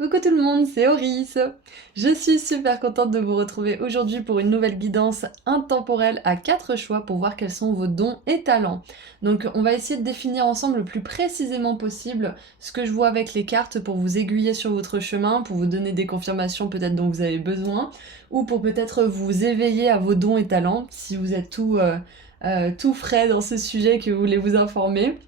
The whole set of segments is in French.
Coucou tout le monde, c'est Oris. Je suis super contente de vous retrouver aujourd'hui pour une nouvelle guidance intemporelle à 4 choix pour voir quels sont vos dons et talents. Donc on va essayer de définir ensemble le plus précisément possible ce que je vois avec les cartes pour vous aiguiller sur votre chemin, pour vous donner des confirmations peut-être dont vous avez besoin, ou pour peut-être vous éveiller à vos dons et talents si vous êtes tout frais dans ce sujet que vous voulez vous informer.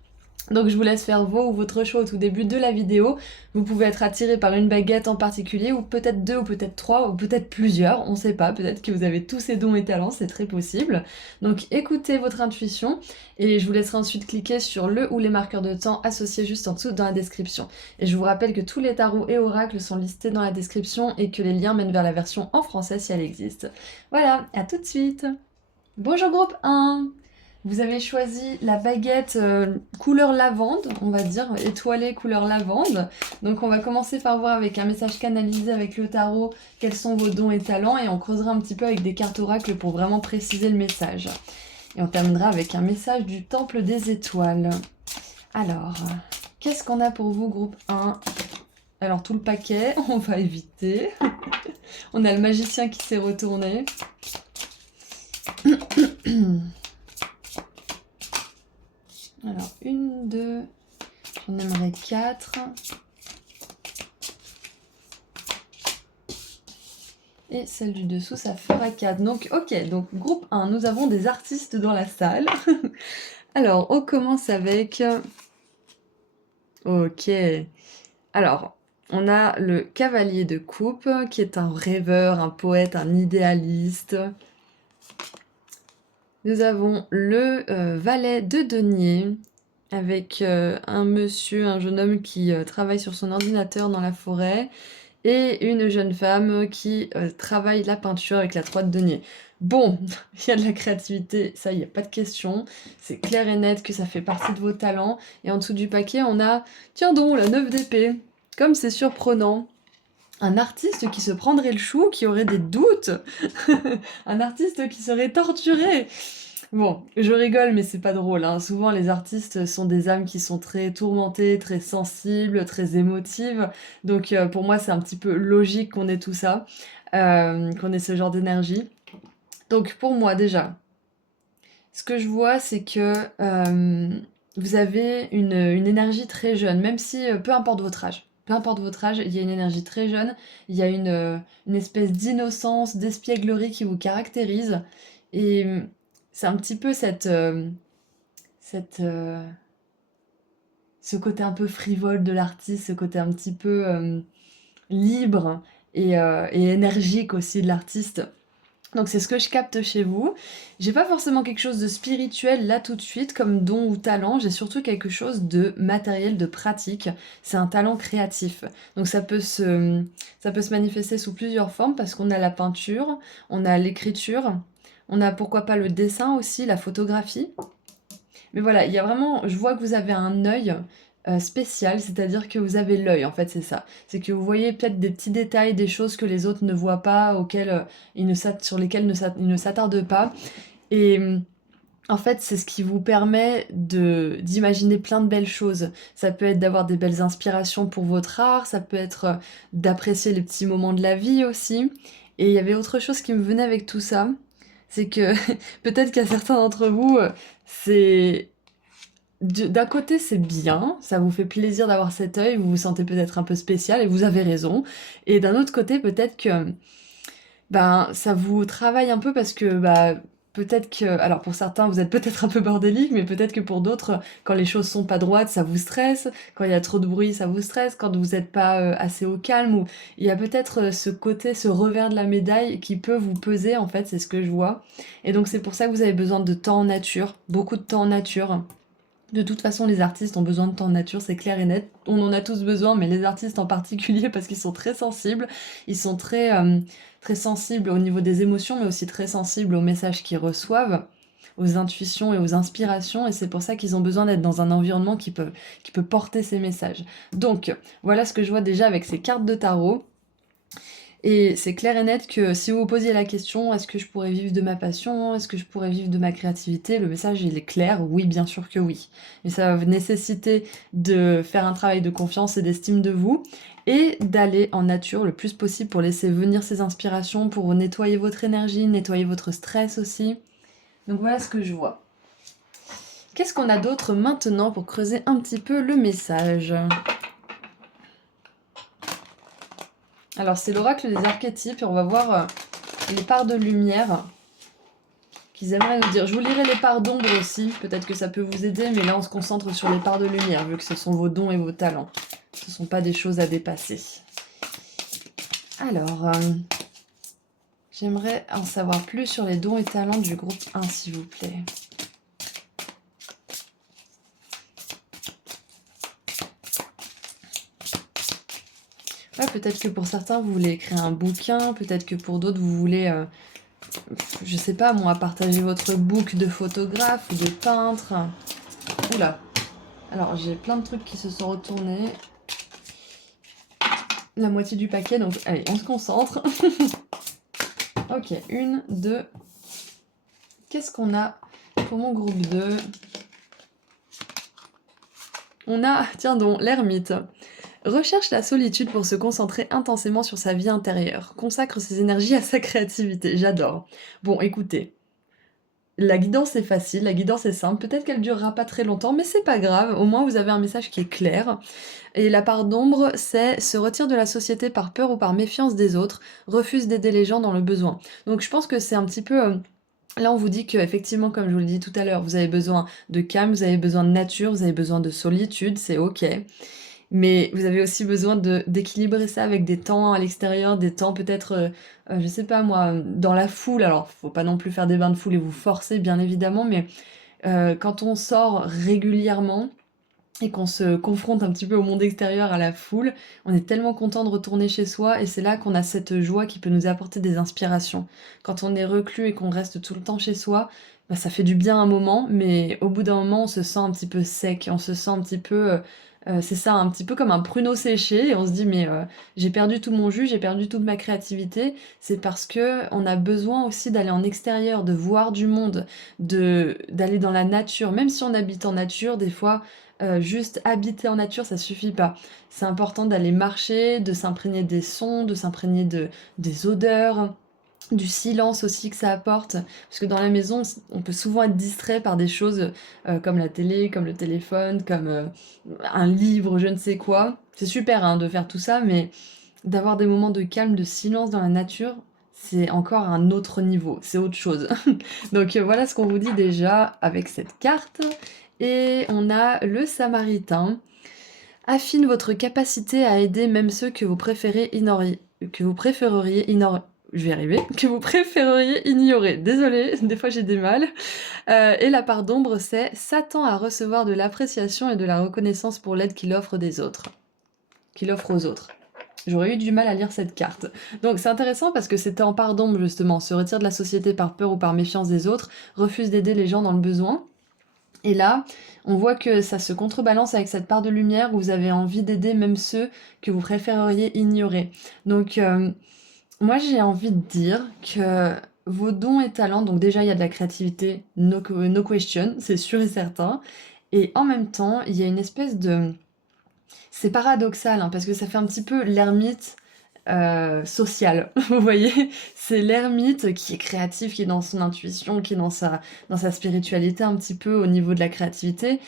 Donc je vous laisse faire vos ou votre choix au tout début de la vidéo. Vous pouvez être attiré par une baguette en particulier, ou peut-être deux, ou peut-être trois, ou peut-être plusieurs, on sait pas, peut-être que vous avez tous ces dons et talents, c'est très possible. Donc écoutez votre intuition, et je vous laisserai ensuite cliquer sur le ou les marqueurs de temps associés juste en dessous dans la description. Et je vous rappelle que tous les tarots et oracles sont listés dans la description, et que les liens mènent vers la version en français si elle existe. Voilà, à tout de suite. Bonjour groupe 1. Vous avez choisi la baguette couleur lavande, on va dire, étoilée couleur lavande. Donc on va commencer par voir avec un message canalisé avec le tarot quels sont vos dons et talents, et on creusera un petit peu avec des cartes oracles pour vraiment préciser le message. Et on terminera avec un message du Temple des Étoiles. Alors, qu'est-ce qu'on a pour vous groupe 1 ? Alors tout le paquet, on va éviter. On a le magicien qui s'est retourné. Alors, une, deux, j'en aimerais 4. Et celle du dessous, ça fera 4. Donc, ok, donc groupe 1, nous avons des artistes dans la salle. Alors, on commence avec... Ok. Alors, on a le cavalier de coupe, qui est un rêveur, un poète, un idéaliste. Nous avons le valet de denier, avec un monsieur, un jeune homme qui travaille sur son ordinateur dans la forêt, et une jeune femme qui travaille la peinture avec la 3 de denier. Bon, il y a de la créativité, ça, il n'y a pas de question. C'est clair et net que ça fait partie de vos talents. Et en dessous du paquet, on a, tiens donc, la 9 d'épée. Comme c'est surprenant. Un artiste qui se prendrait le chou, qui aurait des doutes. Un artiste qui serait torturé. Bon, je rigole, mais c'est pas drôle, hein. Souvent, les artistes sont des âmes qui sont très tourmentées, très sensibles, très émotives. Donc, pour moi, c'est un petit peu logique qu'on ait tout ça, qu'on ait ce genre d'énergie. Donc, pour moi, déjà, ce que je vois, c'est que vous avez une énergie très jeune, même si, peu importe votre âge. Peu importe votre âge, il y a une énergie très jeune, il y a une espèce d'innocence, d'espièglerie qui vous caractérise. Et c'est un petit peu cette, ce côté un peu frivole de l'artiste, ce côté un petit peu libre et énergique aussi de l'artiste. Donc c'est ce que je capte chez vous. J'ai pas forcément quelque chose de spirituel là tout de suite comme don ou talent, j'ai surtout quelque chose de matériel, de pratique. C'est un talent créatif. Donc ça peut se manifester sous plusieurs formes parce qu'on a la peinture, on a l'écriture, on a pourquoi pas le dessin aussi, la photographie. Mais voilà, il y a vraiment, je vois que vous avez un œil spécial, c'est-à-dire que vous avez l'œil, en fait, c'est ça. C'est que vous voyez peut-être des petits détails, des choses que les autres ne voient pas, sur lesquels ils ne s'attardent pas. Et en fait, c'est ce qui vous permet d'imaginer plein de belles choses. Ça peut être d'avoir des belles inspirations pour votre art, ça peut être d'apprécier les petits moments de la vie aussi. Et il y avait autre chose qui me venait avec tout ça, c'est que peut-être qu'à certains d'entre vous, c'est d'un côté, c'est bien, ça vous fait plaisir d'avoir cet œil, vous vous sentez peut-être un peu spécial et vous avez raison. Et d'un autre côté, peut-être que ben ça vous travaille un peu parce que peut-être que alors pour certains vous êtes peut-être un peu bordélique, mais peut-être que pour d'autres, quand les choses sont pas droites, ça vous stresse, quand il y a trop de bruit, ça vous stresse, quand vous n'êtes pas assez au calme, ou il y a peut-être ce côté, ce revers de la médaille qui peut vous peser en fait, c'est ce que je vois. Et donc c'est pour ça que vous avez besoin de temps en nature, beaucoup de temps en nature. De toute façon, les artistes ont besoin de temps de nature, c'est clair et net. On en a tous besoin, mais les artistes en particulier parce qu'ils sont très sensibles. Ils sont très sensibles au niveau des émotions, mais aussi très sensibles aux messages qu'ils reçoivent, aux intuitions et aux inspirations. Et c'est pour ça qu'ils ont besoin d'être dans un environnement qui peut porter ces messages. Donc, voilà ce que je vois déjà avec ces cartes de tarot. Et c'est clair et net que si vous vous posiez la question: «Est-ce que je pourrais vivre de ma passion? Est-ce que je pourrais vivre de ma créativité?» Le message, il est clair: oui, bien sûr que oui. Mais ça va nécessiter de faire un travail de confiance et d'estime de vous et d'aller en nature le plus possible pour laisser venir ces inspirations, pour nettoyer votre énergie, nettoyer votre stress aussi. Donc voilà ce que je vois. Qu'est-ce qu'on a d'autre maintenant pour creuser un petit peu le message? Alors c'est l'oracle des archétypes et on va voir les parts de lumière qu'ils aimeraient nous dire. Je vous lirai les parts d'ombre aussi, peut-être que ça peut vous aider, mais là on se concentre sur les parts de lumière, vu que ce sont vos dons et vos talents. Ce ne sont pas des choses à dépasser. Alors, j'aimerais en savoir plus sur les dons et talents du groupe 1, s'il vous plaît. Ouais, peut-être que pour certains, vous voulez écrire un bouquin, peut-être que pour d'autres, vous voulez, je sais pas moi, partager votre book de photographe ou de peintre. Oula. Alors, j'ai plein de trucs qui se sont retournés. La moitié du paquet, donc allez, on se concentre. Ok, 1, 2. Qu'est-ce qu'on a pour mon groupe 2? On a, tiens donc, l'ermite. Recherche la solitude pour se concentrer intensément sur sa vie intérieure. Consacre ses énergies à sa créativité. J'adore. Bon, écoutez, la guidance est facile, la guidance est simple. Peut-être qu'elle durera pas très longtemps, mais c'est pas grave. Au moins, vous avez un message qui est clair. Et la part d'ombre, c'est se retire de la société par peur ou par méfiance des autres, refuse d'aider les gens dans le besoin. Donc je pense que c'est un petit peu... Là, on vous dit que effectivement, comme je vous l'ai dit tout à l'heure, vous avez besoin de calme, vous avez besoin de nature, vous avez besoin de solitude, c'est ok. Mais vous avez aussi besoin d'équilibrer ça avec des temps à l'extérieur, des temps peut-être, je sais pas moi, dans la foule. Alors, faut pas non plus faire des bains de foule et vous forcer, bien évidemment, mais quand on sort régulièrement et qu'on se confronte un petit peu au monde extérieur, à la foule, on est tellement content de retourner chez soi et c'est là qu'on a cette joie qui peut nous apporter des inspirations. Quand on est reclus et qu'on reste tout le temps chez soi, bah, ça fait du bien un moment, mais au bout d'un moment, on se sent un petit peu sec, on se sent un petit peu... c'est ça, un petit peu comme un pruneau séché, et on se dit mais j'ai perdu tout mon jus, j'ai perdu toute ma créativité. C'est parce que on a besoin aussi d'aller en extérieur, de voir du monde, d'aller dans la nature. Même si on habite en nature, des fois juste habiter en nature, ça suffit pas. C'est important d'aller marcher, de s'imprégner des sons, de s'imprégner des odeurs, du silence aussi que ça apporte. Parce que dans la maison, on peut souvent être distrait par des choses comme la télé, comme le téléphone, comme un livre, je ne sais quoi. C'est super hein, de faire tout ça, mais d'avoir des moments de calme, de silence dans la nature, c'est encore un autre niveau, c'est autre chose. Donc voilà ce qu'on vous dit déjà avec cette carte. Et on a le Samaritain. Affine votre capacité à aider même ceux que vous préférez ignorer. Que vous préféreriez ignorer. Je vais y arriver. Que vous préféreriez ignorer. Désolée, des fois j'ai des mal. Et la part d'ombre, c'est s'attend à recevoir de l'appréciation et de la reconnaissance pour l'aide qu'il offre des autres. Qu'il offre aux autres. J'aurais eu du mal à lire cette carte. Donc c'est intéressant parce que c'était en part d'ombre justement. Se retire de la société par peur ou par méfiance des autres. Refuse d'aider les gens dans le besoin. Et là, on voit que ça se contrebalance avec cette part de lumière où vous avez envie d'aider même ceux que vous préféreriez ignorer. Donc, moi j'ai envie de dire que vos dons et talents, donc déjà il y a de la créativité, no question, c'est sûr et certain. Et en même temps, il y a une espèce de... C'est paradoxal, hein, parce que ça fait un petit peu l'ermite social, vous voyez? C'est l'ermite qui est créatif, qui est dans son intuition, qui est dans sa spiritualité un petit peu au niveau de la créativité,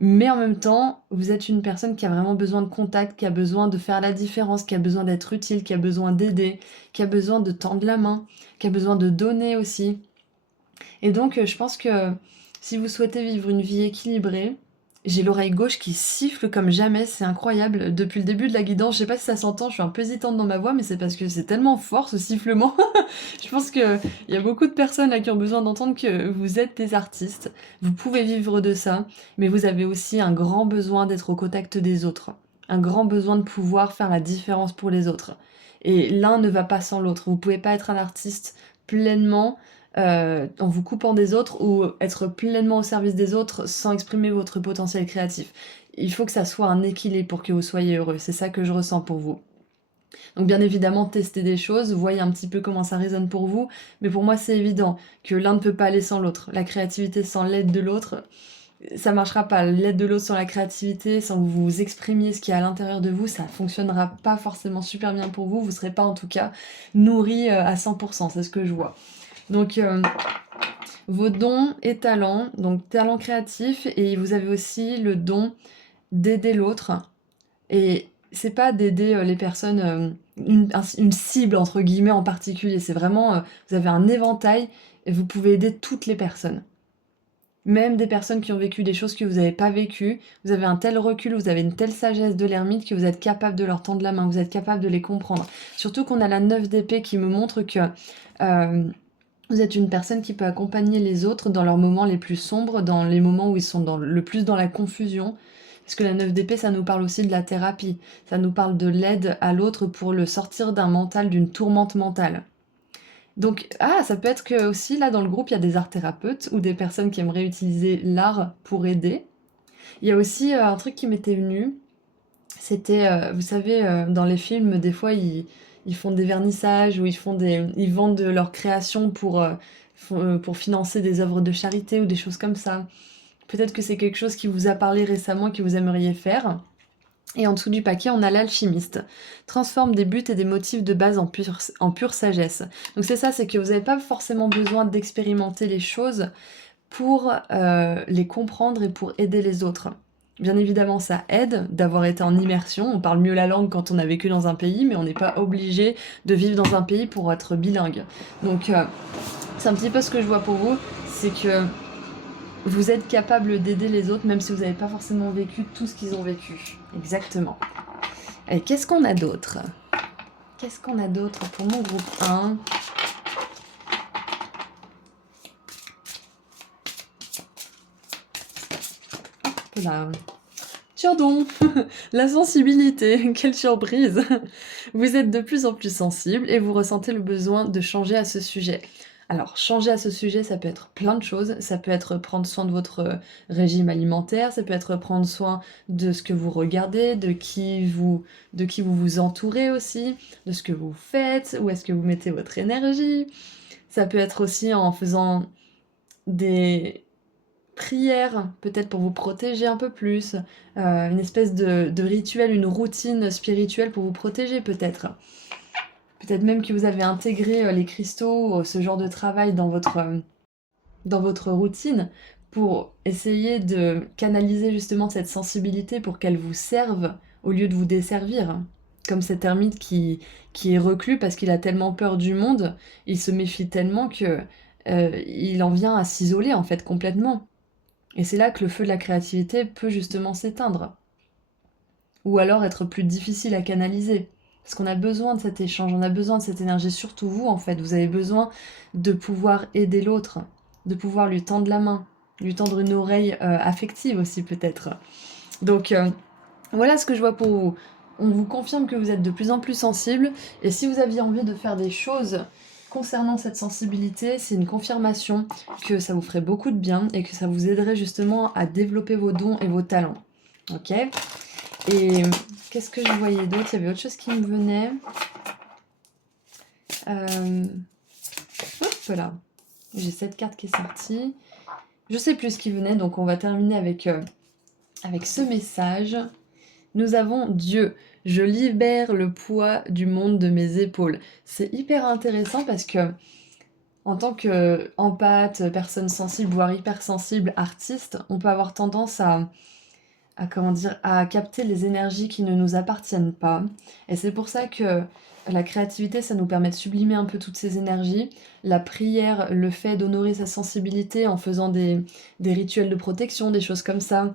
mais en même temps, vous êtes une personne qui a vraiment besoin de contact, qui a besoin de faire la différence, qui a besoin d'être utile, qui a besoin d'aider, qui a besoin de tendre la main, qui a besoin de donner aussi. Et donc, je pense que si vous souhaitez vivre une vie équilibrée, j'ai l'oreille gauche qui siffle comme jamais, c'est incroyable. Depuis le début de la guidance, je sais pas si ça s'entend, je suis un peu hésitante dans ma voix, mais c'est parce que c'est tellement fort ce sifflement. Je pense qu'il y a beaucoup de personnes là qui ont besoin d'entendre que vous êtes des artistes, vous pouvez vivre de ça, mais vous avez aussi un grand besoin d'être au contact des autres, un grand besoin de pouvoir faire la différence pour les autres. Et l'un ne va pas sans l'autre. Vous pouvez pas être un artiste pleinement en vous coupant des autres ou être pleinement au service des autres sans exprimer votre potentiel créatif. Il faut que ça soit un équilibre pour que vous soyez heureux. C'est ça que je ressens pour vous. Donc bien évidemment, testez des choses, voyez un petit peu comment ça résonne pour vous, mais pour moi c'est évident que l'un ne peut pas aller sans l'autre. La créativité sans l'aide de l'autre, ça marchera pas. L'aide de l'autre sans la créativité, sans que vous exprimiez ce qu'il y a à l'intérieur de vous, ça fonctionnera pas forcément super bien pour vous. Vous serez pas en tout cas nourri à 100%, c'est ce que je vois. Donc vos dons et talents, donc talent créatif, et vous avez aussi le don d'aider l'autre. Et c'est pas d'aider les personnes, une cible entre guillemets en particulier, c'est vraiment, vous avez un éventail et vous pouvez aider toutes les personnes. Même des personnes qui ont vécu des choses que vous n'avez pas vécues, vous avez un tel recul, vous avez une telle sagesse de l'ermite que vous êtes capable de leur tendre la main, vous êtes capable de les comprendre. Surtout qu'on a la 9 d'épée qui me montre que vous êtes une personne qui peut accompagner les autres dans leurs moments les plus sombres, dans les moments où ils sont le plus dans la confusion. Parce que la 9 d'épée, ça nous parle aussi de la thérapie. Ça nous parle de l'aide à l'autre pour le sortir d'un mental, d'une tourmente mentale. Donc, ça peut être que aussi, là, dans le groupe, il y a des art thérapeutes ou des personnes qui aimeraient utiliser l'art pour aider. Il y a aussi un truc qui m'était venu, c'était, vous savez, dans les films, des fois, ils font des vernissages ou ils vendent de leurs créations pour financer des œuvres de charité ou des choses comme ça. Peut-être que c'est quelque chose qui vous a parlé récemment et que vous aimeriez faire. Et en dessous du paquet, on a l'alchimiste. Transforme des buts et des motifs de base en pure sagesse. Donc c'est ça, c'est que vous n'avez pas forcément besoin d'expérimenter les choses pour les comprendre et pour aider les autres. Bien évidemment, ça aide d'avoir été en immersion. On parle mieux la langue quand on a vécu dans un pays, mais on n'est pas obligé de vivre dans un pays pour être bilingue. Donc c'est un petit peu ce que je vois pour vous, c'est que vous êtes capable d'aider les autres même si vous n'avez pas forcément vécu tout ce qu'ils ont vécu. Exactement. Et qu'est-ce qu'on a d'autre? Qu'est-ce qu'on a d'autre pour mon groupe 1? Là. Turdon, la sensibilité, quelle surprise! Vous êtes de plus en plus sensible et vous ressentez le besoin de changer à ce sujet. Alors, changer à ce sujet, ça peut être plein de choses. Ça peut être prendre soin de votre régime alimentaire, ça peut être prendre soin de ce que vous regardez, de qui vous vous entourez aussi, de ce que vous faites, où est-ce que vous mettez votre énergie. Ça peut être aussi en faisant des prières, peut-être pour vous protéger un peu plus, une espèce de rituel, une routine spirituelle pour vous protéger peut-être. Peut-être même que vous avez intégré les cristaux, ce genre de travail dans votre routine pour essayer de canaliser justement cette sensibilité pour qu'elle vous serve au lieu de vous desservir. Comme cet ermite qui est reclus parce qu'il a tellement peur du monde, il se méfie tellement que il en vient à s'isoler en fait complètement. Et c'est là que le feu de la créativité peut justement s'éteindre. Ou alors être plus difficile à canaliser. Parce qu'on a besoin de cet échange, on a besoin de cette énergie, surtout vous en fait. Vous avez besoin de pouvoir aider l'autre, de pouvoir lui tendre la main, lui tendre une oreille affective aussi peut-être. Donc voilà ce que je vois pour vous. On vous confirme que vous êtes de plus en plus sensible, et si vous aviez envie de faire des choses concernant cette sensibilité, c'est une confirmation que ça vous ferait beaucoup de bien et que ça vous aiderait justement à développer vos dons et vos talents. Ok? Et qu'est-ce que je voyais d'autre? Il y avait autre chose qui me venait. Hop là. J'ai cette carte qui est sortie. Je sais plus ce qui venait, donc on va terminer avec ce message. Nous avons Dieu. Je libère le poids du monde de mes épaules. C'est hyper intéressant parce que en tant qu'empathe, personne sensible, voire hypersensible, artiste, on peut avoir tendance à capter les énergies qui ne nous appartiennent pas. Et c'est pour ça que la créativité, ça nous permet de sublimer un peu toutes ces énergies. La prière, le fait d'honorer sa sensibilité en faisant des rituels de protection, des choses comme ça.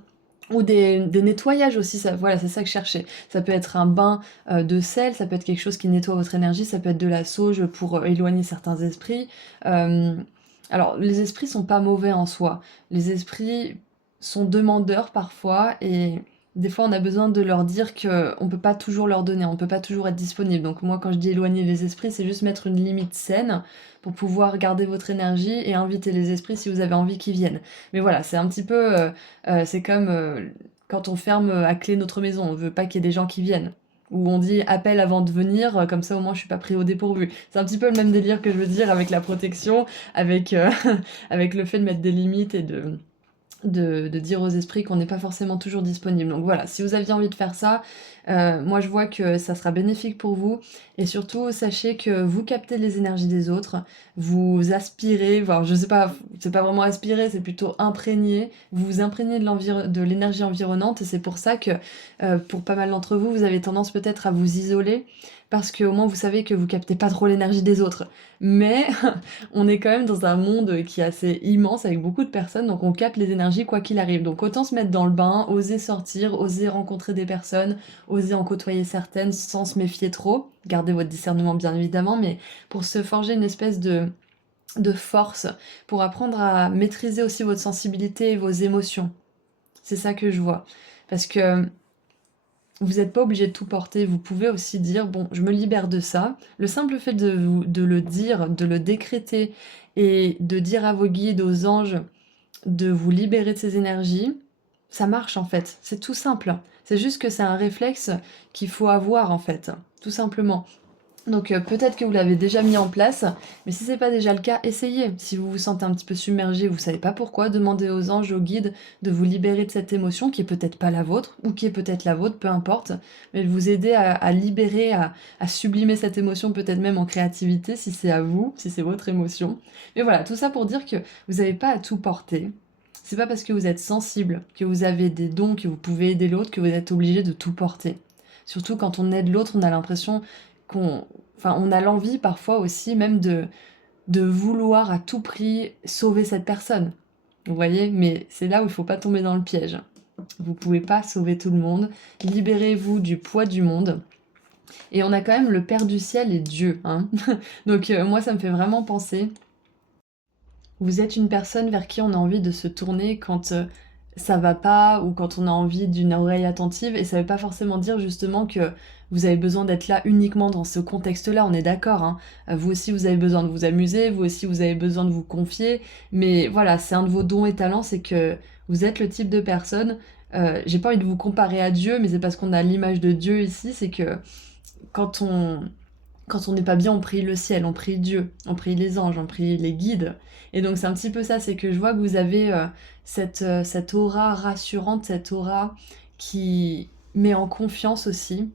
Ou des nettoyages aussi, voilà, c'est ça que je cherchais. Ça peut être un bain de sel, ça peut être quelque chose qui nettoie votre énergie, ça peut être de la sauge pour éloigner certains esprits. Alors, les esprits sont pas mauvais en soi. Les esprits sont demandeurs parfois, et des fois on a besoin de leur dire qu'on peut pas toujours leur donner, on peut pas toujours être disponible. Donc moi, quand je dis éloigner les esprits, c'est juste mettre une limite saine pour pouvoir garder votre énergie et inviter les esprits si vous avez envie qu'ils viennent. Mais voilà, c'est un petit peu... c'est comme quand on ferme à clé notre maison, on veut pas qu'il y ait des gens qui viennent. où on dit appel avant de venir, comme ça au moins je suis pas pris au dépourvu. C'est un petit peu le même délire que je veux dire avec la protection, avec, avec le fait de mettre des limites et de dire aux esprits qu'on n'est pas forcément toujours disponible. Donc voilà, si vous aviez envie de faire ça, moi je vois que ça sera bénéfique pour vous. Et surtout, sachez que vous captez les énergies des autres, vous aspirez, voire je sais pas, c'est pas vraiment aspirer, c'est plutôt imprégner, vous vous imprégnez de l'énergie environnante. Et c'est pour ça que pour pas mal d'entre vous, vous avez tendance peut-être à vous isoler, parce qu'au moins vous savez que vous captez pas trop l'énergie des autres. Mais on est quand même dans un monde qui est assez immense avec beaucoup de personnes, donc on capte les énergies quoi qu'il arrive. Donc autant se mettre dans le bain, oser sortir, oser rencontrer des personnes, oser en côtoyer certaines sans se méfier trop. Gardez votre discernement bien évidemment, mais pour se forger une espèce de force, pour apprendre à maîtriser aussi votre sensibilité et vos émotions. C'est ça que je vois. Parce que vous n'êtes pas obligé de tout porter, vous pouvez aussi dire, bon, je me libère de ça. Le simple fait de le dire, de le décréter et de dire à vos guides, aux anges, de vous libérer de ces énergies, ça marche en fait. C'est tout simple. C'est juste que c'est un réflexe qu'il faut avoir en fait, tout simplement. Donc peut-être que vous l'avez déjà mis en place, mais si c'est pas déjà le cas, essayez. Si vous vous sentez un petit peu submergé, vous savez pas pourquoi, demandez aux anges, aux guides de vous libérer de cette émotion qui est peut-être pas la vôtre, ou qui est peut-être la vôtre, peu importe, mais de vous aider à libérer, à sublimer cette émotion, peut-être même en créativité, si c'est à vous, si c'est votre émotion. Mais voilà, tout ça pour dire que vous n'avez pas à tout porter. C'est pas parce que vous êtes sensible, que vous avez des dons, que vous pouvez aider l'autre, que vous êtes obligé de tout porter. Surtout quand on aide l'autre, on a l'impression on a l'envie parfois aussi même de vouloir à tout prix sauver cette personne. Vous voyez? Mais c'est là où il faut pas tomber dans le piège. Vous pouvez pas sauver tout le monde. Libérez-vous du poids du monde. Et on a quand même le Père du ciel et Dieu, hein. Donc moi ça me fait vraiment penser. Vous êtes une personne vers qui on a envie de se tourner quand ça va pas ou quand on a envie d'une oreille attentive, et ça veut pas forcément dire justement que vous avez besoin d'être là uniquement dans ce contexte-là, on est d'accord, hein. Vous aussi vous avez besoin de vous amuser, vous aussi vous avez besoin de vous confier, mais voilà, c'est un de vos dons et talents, c'est que vous êtes le type de personne, j'ai pas envie de vous comparer à Dieu, mais c'est parce qu'on a l'image de Dieu ici, c'est que quand on quand on n'est pas bien, on prie le ciel, on prie Dieu, on prie les anges, on prie les guides. Et donc c'est un petit peu ça, c'est que je vois que vous avez cette aura rassurante, cette aura qui met en confiance aussi,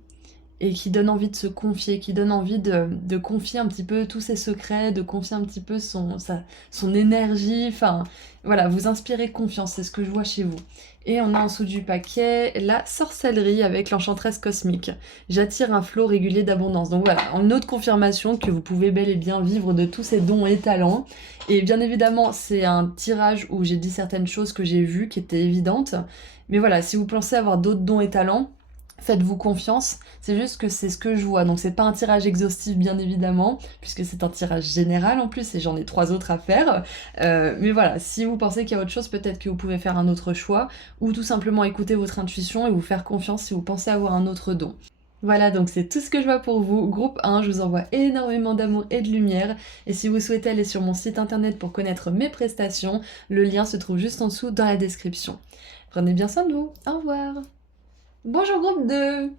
et qui donne envie de se confier, qui donne envie de confier un petit peu tous ses secrets, de confier un petit peu son énergie, enfin voilà, vous inspirez confiance, c'est ce que je vois chez vous. Et on a en dessous du paquet la sorcellerie avec l'enchanteresse cosmique. J'attire un flot régulier d'abondance. Donc voilà, une autre confirmation que vous pouvez bel et bien vivre de tous ces dons et talents. Et bien évidemment, c'est un tirage où j'ai dit certaines choses que j'ai vues qui étaient évidentes. Mais voilà, si vous pensez avoir d'autres dons et talents, faites-vous confiance, c'est juste que c'est ce que je vois. Donc c'est pas un tirage exhaustif bien évidemment, puisque c'est un tirage général en plus et j'en ai 3 autres à faire. Mais voilà, si vous pensez qu'il y a autre chose, peut-être que vous pouvez faire un autre choix, ou tout simplement écouter votre intuition et vous faire confiance si vous pensez avoir un autre don. Voilà, donc c'est tout ce que je vois pour vous. Groupe 1, je vous envoie énormément d'amour et de lumière. Et si vous souhaitez aller sur mon site internet pour connaître mes prestations, le lien se trouve juste en dessous dans la description. Prenez bien soin de vous. Au revoir. Bonjour groupe 2.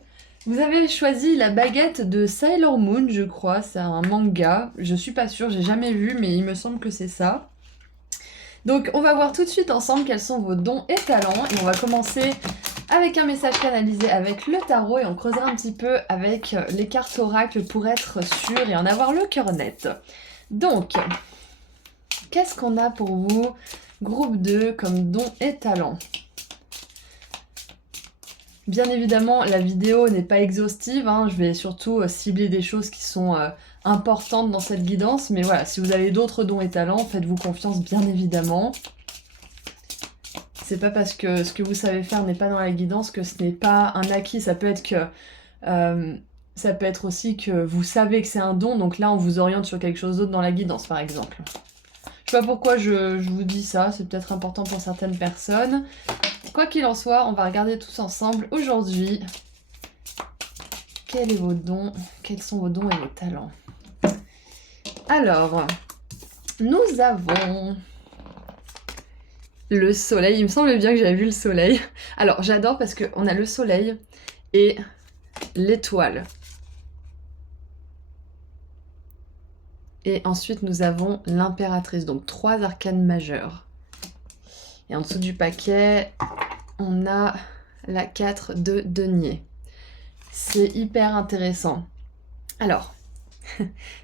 Vous avez choisi la baguette de Sailor Moon, je crois, c'est un manga. Je suis pas sûre, j'ai jamais vu, mais il me semble que c'est ça. Donc on va voir tout de suite ensemble quels sont vos dons et talents. Et on va commencer avec un message canalisé avec le tarot et on creusera un petit peu avec les cartes oracles pour être sûr et en avoir le cœur net. Donc, qu'est-ce qu'on a pour vous, groupe 2, comme dons et talents ? Bien évidemment, la vidéo n'est pas exhaustive, hein. Je vais surtout cibler des choses qui sont importantes dans cette guidance, mais voilà, si vous avez d'autres dons et talents, faites-vous confiance bien évidemment. C'est pas parce que ce que vous savez faire n'est pas dans la guidance que ce n'est pas un acquis, ça peut être que... ça peut être aussi que vous savez que c'est un don, donc là on vous oriente sur quelque chose d'autre dans la guidance par exemple. Je sais pas pourquoi je vous dis ça, c'est peut-être important pour certaines personnes. Quoi qu'il en soit, on va regarder tous ensemble aujourd'hui quels sont vos dons et vos talents. Alors, nous avons le soleil. Il me semblait bien que j'avais vu le soleil. Alors, j'adore parce qu'on a le soleil et l'étoile. Et ensuite, nous avons l'impératrice, donc 3 arcanes majeures. Et en dessous du paquet, on a la 4 de denier. C'est hyper intéressant. Alors,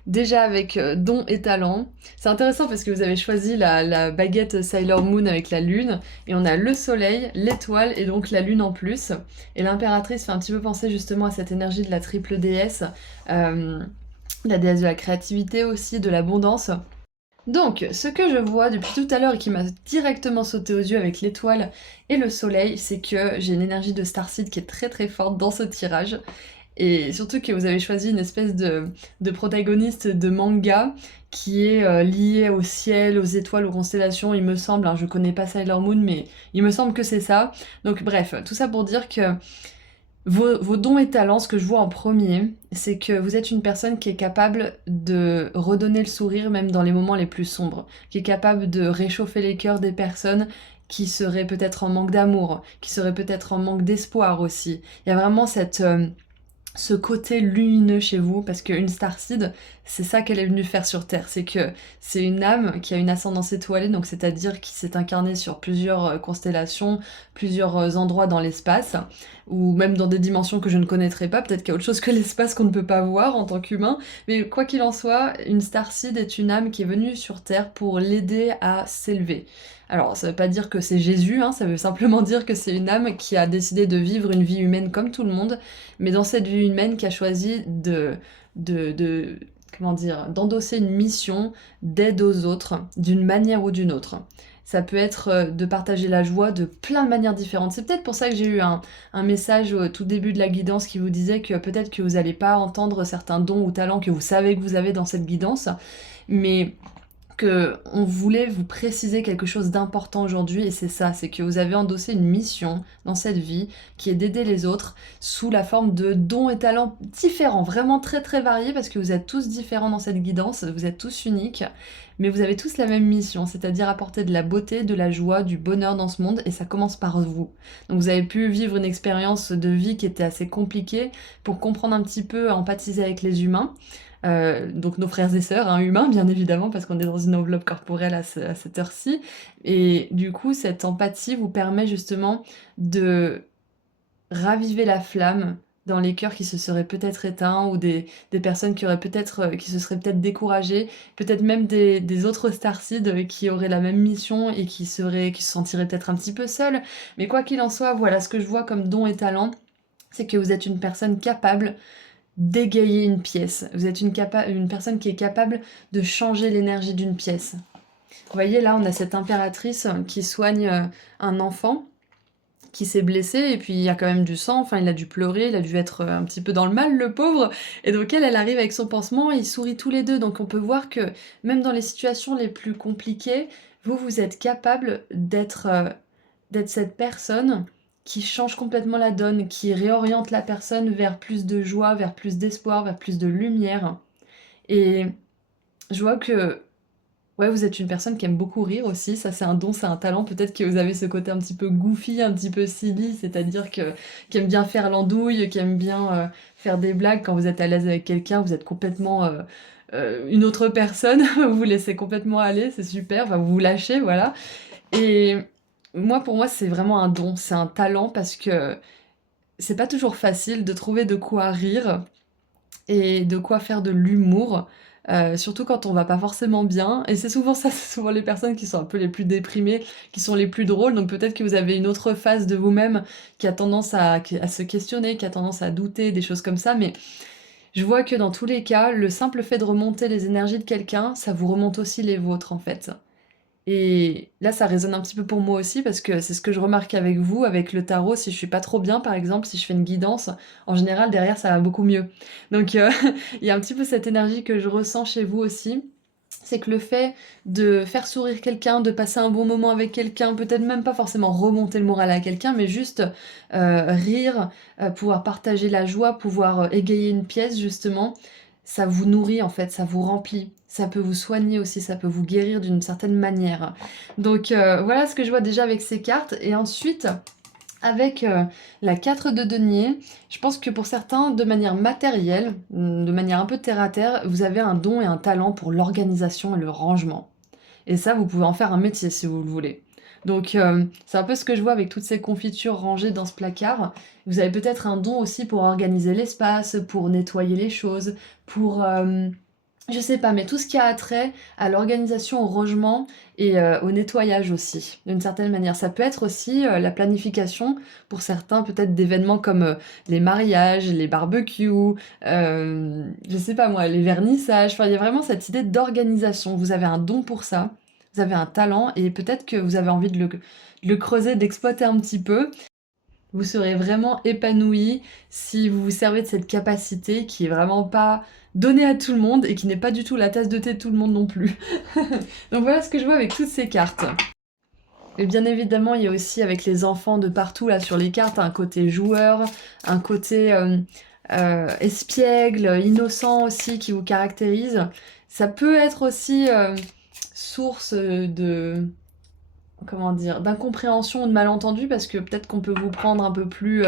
déjà avec don et talent, c'est intéressant parce que vous avez choisi la baguette Sailor Moon avec la lune, et on a le soleil, l'étoile et donc la lune en plus. Et l'impératrice fait un petit peu penser justement à cette énergie de la triple déesse, la déesse de la créativité aussi, de l'abondance. Donc, ce que je vois depuis tout à l'heure et qui m'a directement sauté aux yeux avec l'étoile et le soleil, c'est que j'ai une énergie de Starseed qui est très très forte dans ce tirage. Et surtout que vous avez choisi une espèce de protagoniste de manga qui est lié au ciel, aux étoiles, aux constellations, il me semble. Hein, je connais pas Sailor Moon, mais il me semble que c'est ça. Donc bref, tout ça pour dire que vos dons et talents, ce que je vois en premier, c'est que vous êtes une personne qui est capable de redonner le sourire même dans les moments les plus sombres, qui est capable de réchauffer les cœurs des personnes qui seraient peut-être en manque d'amour, qui seraient peut-être en manque d'espoir aussi. Il y a vraiment ce côté lumineux chez vous, parce qu'une starseed, c'est ça qu'elle est venue faire sur Terre, c'est que c'est une âme qui a une ascendance étoilée, donc c'est-à-dire qui s'est incarnée sur plusieurs constellations, plusieurs endroits dans l'espace, ou même dans des dimensions que je ne connaîtrais pas, peut-être qu'il y a autre chose que l'espace qu'on ne peut pas voir en tant qu'humain, mais quoi qu'il en soit, une starseed est une âme qui est venue sur Terre pour l'aider à s'élever. Alors, ça veut pas dire que c'est Jésus, hein, ça veut simplement dire que c'est une âme qui a décidé de vivre une vie humaine comme tout le monde, mais dans cette vie humaine qui a choisi comment dire, d'endosser une mission d'aide aux autres, d'une manière ou d'une autre. Ça peut être de partager la joie de plein de manières différentes. C'est peut-être pour ça que j'ai eu un message au tout début de la guidance qui vous disait que peut-être que vous n'allez pas entendre certains dons ou talents que vous savez que vous avez dans cette guidance, mais on voulait vous préciser quelque chose d'important aujourd'hui, et c'est ça, c'est que vous avez endossé une mission dans cette vie qui est d'aider les autres sous la forme de dons et talents différents, vraiment très très variés, parce que vous êtes tous différents dans cette guidance, vous êtes tous uniques, mais vous avez tous la même mission, c'est-à-dire apporter de la beauté, de la joie, du bonheur dans ce monde, et ça commence par vous. Donc vous avez pu vivre une expérience de vie qui était assez compliquée pour comprendre un petit peu, empathiser avec les humains, donc nos frères et sœurs, hein, humains bien évidemment, parce qu'on est dans une enveloppe corporelle à cette heure-ci. Et du coup, cette empathie vous permet justement de raviver la flamme dans les cœurs qui se seraient peut-être éteints, ou des personnes qui auraient peut-être, qui se seraient peut-être découragées, peut-être même des autres starseeds qui auraient la même mission et qui se sentiraient peut-être un petit peu seuls. Mais quoi qu'il en soit, voilà, ce que je vois comme don et talent, c'est que vous êtes une personne capable d'égayer une pièce. Vous êtes une personne qui est capable de changer l'énergie d'une pièce. Vous voyez, là, on a cette impératrice qui soigne un enfant qui s'est blessé, et puis il y a quand même du sang, enfin il a dû pleurer, il a dû être un petit peu dans le mal, le pauvre, et donc elle arrive avec son pansement, et ils sourient tous les deux, donc on peut voir que même dans les situations les plus compliquées, vous êtes capable d'être cette personne qui change complètement la donne, qui réoriente la personne vers plus de joie, vers plus d'espoir, vers plus de lumière. Et je vois que ouais, vous êtes une personne qui aime beaucoup rire aussi, ça c'est un don, c'est un talent. Peut-être que vous avez ce côté un petit peu goofy, un petit peu silly, c'est-à-dire qui aime bien faire l'andouille, qui aime bien faire des blagues. Quand vous êtes à l'aise avec quelqu'un, vous êtes complètement une autre personne, vous vous laissez complètement aller, c'est super, enfin, vous vous lâchez, voilà. Et moi, pour moi, c'est vraiment un don, c'est un talent, parce que c'est pas toujours facile de trouver de quoi rire et de quoi faire de l'humour, surtout quand on va pas forcément bien, et c'est souvent ça, c'est souvent les personnes qui sont un peu les plus déprimées, qui sont les plus drôles, donc peut-être que vous avez une autre phase de vous-même qui a tendance à se questionner, qui a tendance à douter, des choses comme ça, mais je vois que dans tous les cas, le simple fait de remonter les énergies de quelqu'un, ça vous remonte aussi les vôtres, en fait. Et là, ça résonne un petit peu pour moi aussi, parce que c'est ce que je remarque avec vous, avec le tarot. Si je suis pas trop bien, par exemple, si je fais une guidance, en général, derrière, ça va beaucoup mieux. Donc, il y a un petit peu cette énergie que je ressens chez vous aussi. C'est que le fait de faire sourire quelqu'un, de passer un bon moment avec quelqu'un, peut-être même pas forcément remonter le moral à quelqu'un, mais juste rire, pouvoir partager la joie, pouvoir égayer une pièce, justement, ça vous nourrit en fait, ça vous remplit. Ça peut vous soigner aussi, ça peut vous guérir d'une certaine manière. Donc voilà ce que je vois déjà avec ces cartes. Et ensuite, Avec la 4 de denier, je pense que pour certains, de manière matérielle, de manière un peu terre à terre, vous avez un don et un talent pour l'organisation et le rangement. Et ça, vous pouvez en faire un métier si vous le voulez. Donc, c'est un peu ce que je vois avec toutes ces confitures rangées dans ce placard. Vous avez peut-être un don aussi pour organiser l'espace, pour nettoyer les choses, pour, je sais pas, mais tout ce qui a attrait à l'organisation, au rangement et au nettoyage aussi, d'une certaine manière. Ça peut être aussi la planification pour certains, peut-être d'événements comme les mariages, les barbecues, je sais pas moi, les vernissages. Enfin, il y a vraiment cette idée d'organisation. Vous avez un don pour ça, vous avez un talent et peut-être que vous avez envie de le creuser, d'exploiter un petit peu. Vous serez vraiment épanoui si vous vous servez de cette capacité qui est vraiment pas donnée à tout le monde et qui n'est pas du tout la tasse de thé de tout le monde non plus. Donc voilà ce que je vois avec toutes ces cartes. Et bien évidemment, il y a aussi avec les enfants de partout là sur les cartes un côté joueur, un côté espiègle, innocent aussi qui vous caractérise. Ça peut être aussi source de comment dire, d'incompréhension ou de malentendu parce que peut-être qu'on peut vous prendre un peu plus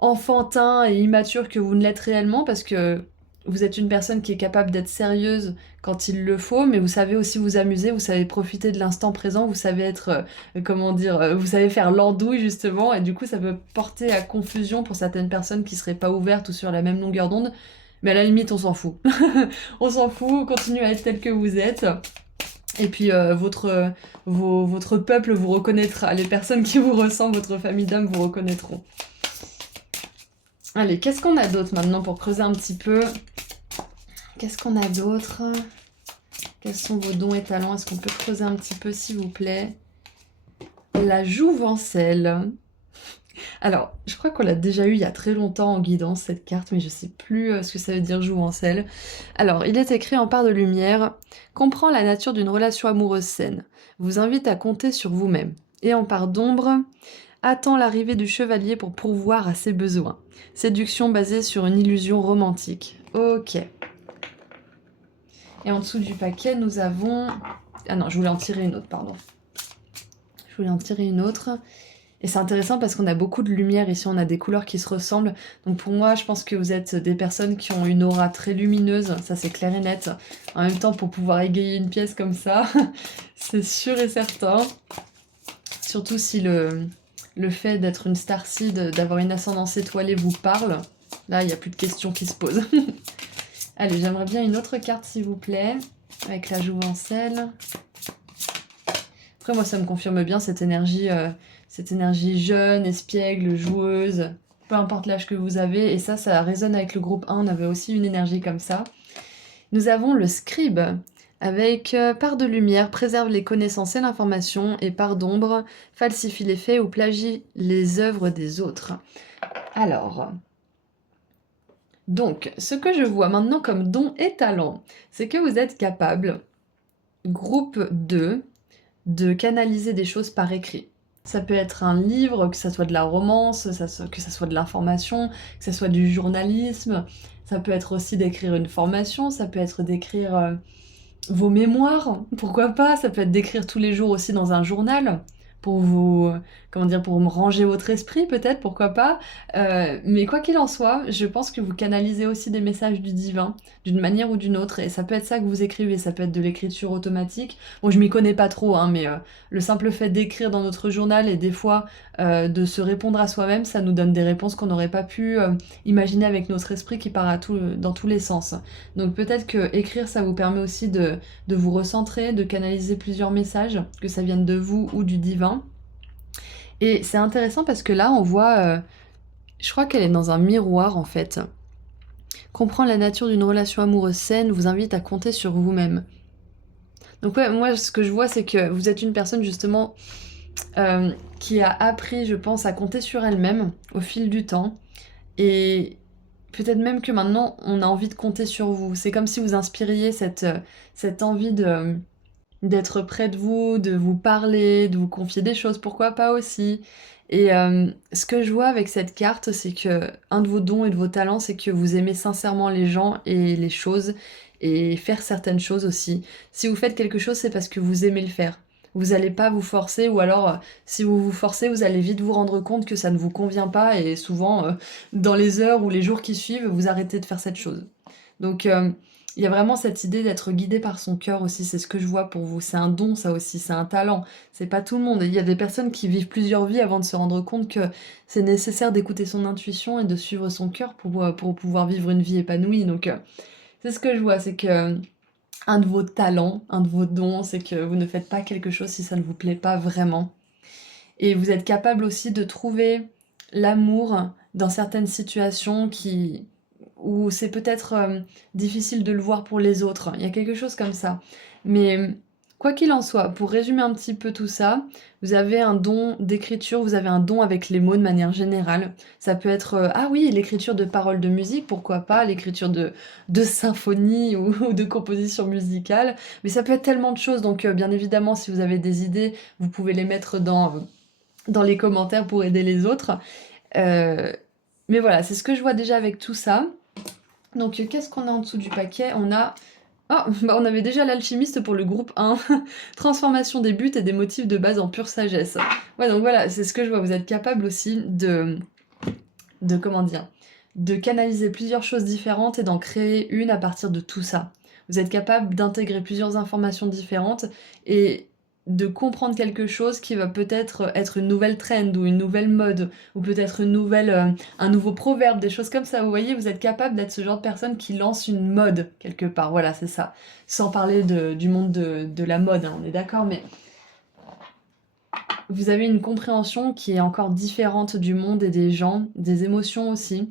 enfantin et immature que vous ne l'êtes réellement parce que vous êtes une personne qui est capable d'être sérieuse quand il le faut, mais vous savez aussi vous amuser, vous savez profiter de l'instant présent, vous savez être, comment dire, vous savez faire l'andouille justement, et du coup ça peut porter à confusion pour certaines personnes qui seraient pas ouvertes ou sur la même longueur d'onde, mais à la limite on s'en fout. On s'en fout, continuez à être tel que vous êtes. Et puis votre peuple vous reconnaîtra, les personnes qui vous ressemblent, votre famille d'âme vous reconnaîtront. Allez, qu'est-ce qu'on a d'autre maintenant pour creuser un petit peu? Qu'est-ce qu'on a d'autre? Quels sont vos dons et talents? Est-ce qu'on peut creuser un petit peu, s'il vous plaît? La jouvencelle. Alors, je crois qu'on l'a déjà eu il y a très longtemps en guidance, cette carte, mais je sais plus ce que ça veut dire jouvencelle. Alors, il est écrit en part de lumière, comprend la nature d'une relation amoureuse saine, vous invite à compter sur vous-même. Et en part d'ombre, attend l'arrivée du chevalier pour pourvoir à ses besoins. Séduction basée sur une illusion romantique. Ok. Et en dessous du paquet, nous avons... Ah non, je voulais en tirer une autre, pardon. Je voulais en tirer une autre. Et c'est intéressant parce qu'on a beaucoup de lumière ici, on a des couleurs qui se ressemblent. Donc pour moi, je pense que vous êtes des personnes qui ont une aura très lumineuse, ça c'est clair et net. En même temps, pour pouvoir égayer une pièce comme ça, c'est sûr et certain. Surtout si le fait d'être une starseed, d'avoir une ascendance étoilée vous parle. Là, il n'y a plus de questions qui se posent. Allez, j'aimerais bien une autre carte, s'il vous plaît, avec la jouvencelle. Après, moi, ça me confirme bien cette énergie jeune, espiègle, joueuse, peu importe l'âge que vous avez. Et ça résonne avec le groupe 1, on avait aussi une énergie comme ça. Nous avons le scribe, avec part de lumière, préserve les connaissances et l'information, et part d'ombre, falsifie les faits ou plagie les œuvres des autres. Alors, donc, ce que je vois maintenant comme don et talent, c'est que vous êtes capable, groupe 2, de canaliser des choses par écrit. Ça peut être un livre, que ça soit de la romance, que ça soit de l'information, que ça soit du journalisme. Ça peut être aussi d'écrire une formation, ça peut être d'écrire vos mémoires, pourquoi pas. Ça peut être d'écrire tous les jours aussi dans un journal pour vous, comment dire, pour me ranger votre esprit peut-être, pourquoi pas. Mais quoi qu'il en soit, je pense que vous canalisez aussi des messages du divin, d'une manière ou d'une autre, et ça peut être ça que vous écrivez, ça peut être de l'écriture automatique. Bon, je m'y connais pas trop, hein, mais le simple fait d'écrire dans notre journal et des fois de se répondre à soi-même, ça nous donne des réponses qu'on n'aurait pas pu imaginer avec notre esprit qui part dans tous les sens. Donc peut-être que écrire, ça vous permet aussi de vous recentrer, de canaliser plusieurs messages, que ça vienne de vous ou du divin. Et c'est intéressant parce que là, on voit, je crois qu'elle est dans un miroir en fait. Comprendre la nature d'une relation amoureuse saine vous invite à compter sur vous-même. Donc ouais, moi ce que je vois c'est que vous êtes une personne justement qui a appris, je pense, à compter sur elle-même au fil du temps. Et peut-être même que maintenant on a envie de compter sur vous. C'est comme si vous inspiriez cette envie d'être près de vous, de vous parler, de vous confier des choses, pourquoi pas aussi. Et ce que je vois avec cette carte, c'est que un de vos dons et de vos talents, c'est que vous aimez sincèrement les gens et les choses et faire certaines choses aussi. Si vous faites quelque chose, c'est parce que vous aimez le faire. vous allez pas vous forcer ou alors, si vous vous forcez, vous allez vite vous rendre compte que ça ne vous convient pas et souvent, dans les heures ou les jours qui suivent, vous arrêtez de faire cette chose. Donc, il y a vraiment cette idée d'être guidé par son cœur aussi, c'est ce que je vois pour vous. C'est un don ça aussi, c'est un talent. C'est pas tout le monde. Il y a des personnes qui vivent plusieurs vies avant de se rendre compte que c'est nécessaire d'écouter son intuition et de suivre son cœur pour pouvoir vivre une vie épanouie. Donc, c'est ce que je vois, c'est que un de vos talents, un de vos dons, c'est que vous ne faites pas quelque chose si ça ne vous plaît pas vraiment. Et vous êtes capable aussi de trouver l'amour dans certaines situations où c'est peut-être difficile de le voir pour les autres. Il y a quelque chose comme ça. Mais quoi qu'il en soit, pour résumer un petit peu tout ça, vous avez un don d'écriture, vous avez un don avec les mots de manière générale. Ça peut être, ah oui, l'écriture de paroles de musique, pourquoi pas, l'écriture de symphonies ou de compositions musicales. Mais ça peut être tellement de choses, donc bien évidemment, si vous avez des idées, vous pouvez les mettre dans les commentaires pour aider les autres. Mais voilà, c'est ce que je vois déjà avec tout ça. Donc, qu'est-ce qu'on a en dessous du paquet? On a... Ah, bah on avait déjà l'alchimiste pour le groupe 1. Transformation des buts et des motifs de base en pure sagesse. Ouais, donc voilà, c'est ce que je vois. Vous êtes capable aussi comment dire, de canaliser plusieurs choses différentes et d'en créer une à partir de tout ça. Vous êtes capable d'intégrer plusieurs informations différentes et de comprendre quelque chose qui va peut-être être une nouvelle trend ou une nouvelle mode ou peut-être un nouveau proverbe, des choses comme ça. Vous voyez, vous êtes capable d'être ce genre de personne qui lance une mode quelque part. Voilà, c'est ça. Sans parler du monde de la mode, hein, on est d'accord, mais vous avez une compréhension qui est encore différente du monde et des gens, des émotions aussi.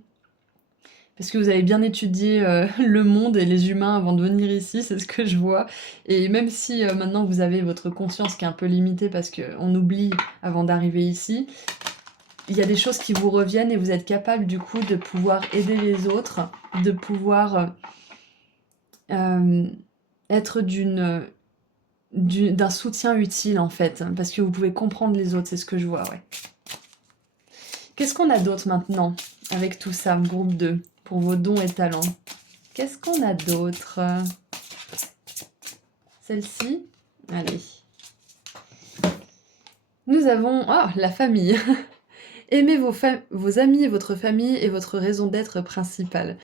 Parce que vous avez bien étudié le monde et les humains avant de venir ici, c'est ce que je vois. Et même si maintenant vous avez votre conscience qui est un peu limitée parce qu'on oublie avant d'arriver ici, il y a des choses qui vous reviennent et vous êtes capable du coup de pouvoir aider les autres, de pouvoir être d'un soutien utile en fait, parce que vous pouvez comprendre les autres, c'est ce que je vois, ouais. Qu'est-ce qu'on a d'autre maintenant avec tout ça, groupe 2, pour vos dons et talents? Qu'est-ce qu'on a d'autre? Celle-ci? Allez. Nous avons... Ah, la famille. Aimez vos amis et votre famille est votre raison d'être principale.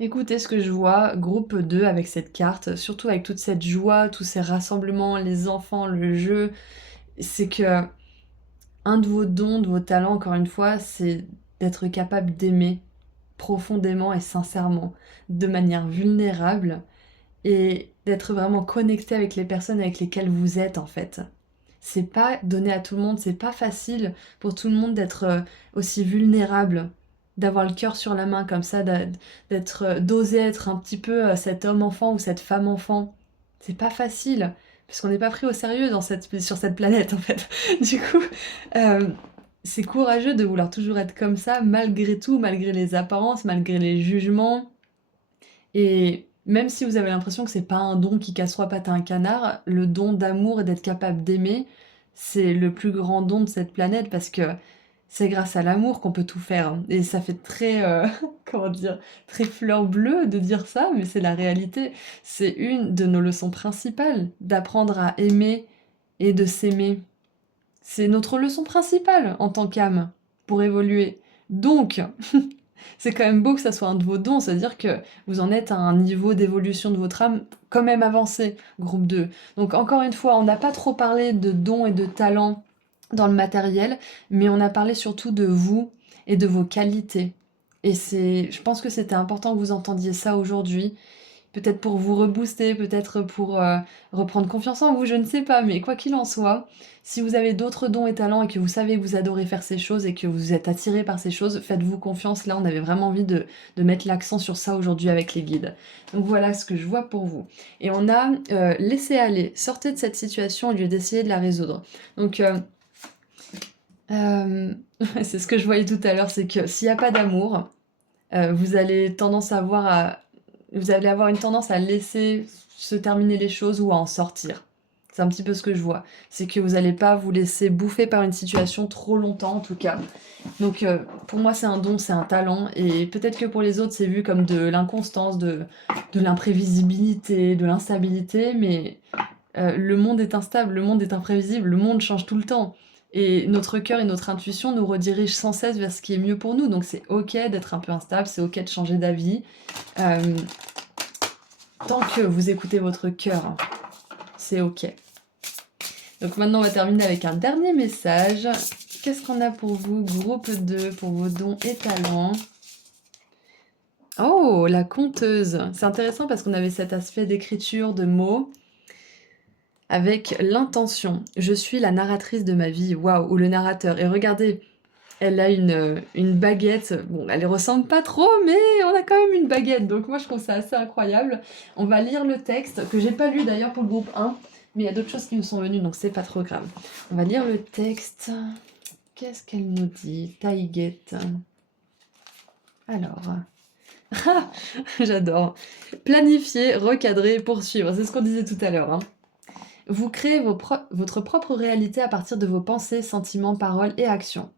Écoutez ce que je vois, groupe 2 avec cette carte, surtout avec toute cette joie, tous ces rassemblements, les enfants, le jeu, c'est que un de vos dons, de vos talents, encore une fois, c'est d'être capable d'aimer profondément et sincèrement, de manière vulnérable, et d'être vraiment connecté avec les personnes avec lesquelles vous êtes en fait. C'est pas donné à tout le monde, c'est pas facile pour tout le monde d'être aussi vulnérable, d'avoir le cœur sur la main comme ça, d'oser être un petit peu cet homme enfant ou cette femme enfant. C'est pas facile, parce qu'on n'est pas pris au sérieux sur cette planète en fait. Du coup, c'est courageux de vouloir toujours être comme ça, malgré tout, malgré les apparences, malgré les jugements. Et même si vous avez l'impression que c'est pas un don qui casse trois pattes à un canard, le don d'amour et d'être capable d'aimer, c'est le plus grand don de cette planète parce que c'est grâce à l'amour qu'on peut tout faire. Et ça fait très, comment dire, très fleur bleue de dire ça, mais c'est la réalité. C'est une de nos leçons principales, d'apprendre à aimer et de s'aimer. C'est notre leçon principale en tant qu'âme pour évoluer. Donc, c'est quand même beau que ça soit un de vos dons, c'est-à-dire que vous en êtes à un niveau d'évolution de votre âme quand même avancé, groupe 2. Donc encore une fois, on n'a pas trop parlé de dons et de talents dans le matériel, mais on a parlé surtout de vous et de vos qualités. Et je pense que c'était important que vous entendiez ça aujourd'hui. Peut-être pour vous rebooster, peut-être pour reprendre confiance en vous, je ne sais pas, mais quoi qu'il en soit, si vous avez d'autres dons et talents et que vous savez que vous adorez faire ces choses et que vous êtes attiré par ces choses, faites-vous confiance. Là, on avait vraiment envie de mettre l'accent sur ça aujourd'hui avec les guides. Donc voilà ce que je vois pour vous. Et on a laissé aller, sortez de cette situation au lieu d'essayer de la résoudre. Donc, c'est ce que je voyais tout à l'heure, c'est que s'il n'y a pas d'amour, vous allez vous allez avoir une tendance à laisser se terminer les choses ou à en sortir. C'est un petit peu ce que je vois. C'est que vous n'allez pas vous laisser bouffer par une situation trop longtemps, en tout cas. Donc, pour moi, c'est un don, c'est un talent. Et peut-être que pour les autres, c'est vu comme de l'inconstance, de l'imprévisibilité, de l'instabilité. Mais Le monde est instable, le monde est imprévisible, le monde change tout le temps. Et notre cœur et notre intuition nous redirigent sans cesse vers ce qui est mieux pour nous. Donc c'est ok d'être un peu instable, c'est ok de changer d'avis. Tant que vous écoutez votre cœur, hein, c'est ok. Donc maintenant on va terminer avec un dernier message. Qu'est-ce qu'on a pour vous, groupe 2, pour vos dons et talents? Oh, la conteuse. C'est intéressant parce qu'on avait cet aspect d'écriture, de mots, avec l'intention. Je suis la narratrice de ma vie, waouh, ou le narrateur. Et regardez, elle a une baguette. Bon, elle ne ressemble pas trop, mais on a quand même une baguette. Donc moi, je trouve ça assez incroyable. On va lire le texte, que j'ai pas lu d'ailleurs pour le groupe 1, mais il y a d'autres choses qui nous sont venues, donc c'est pas trop grave. On va lire le texte. Qu'est-ce qu'elle nous dit, Taïguette? Alors... Ah, j'adore. Planifier, recadrer, poursuivre. C'est ce qu'on disait tout à l'heure, hein. Vous créez votre propre réalité à partir de vos pensées, sentiments, paroles et actions.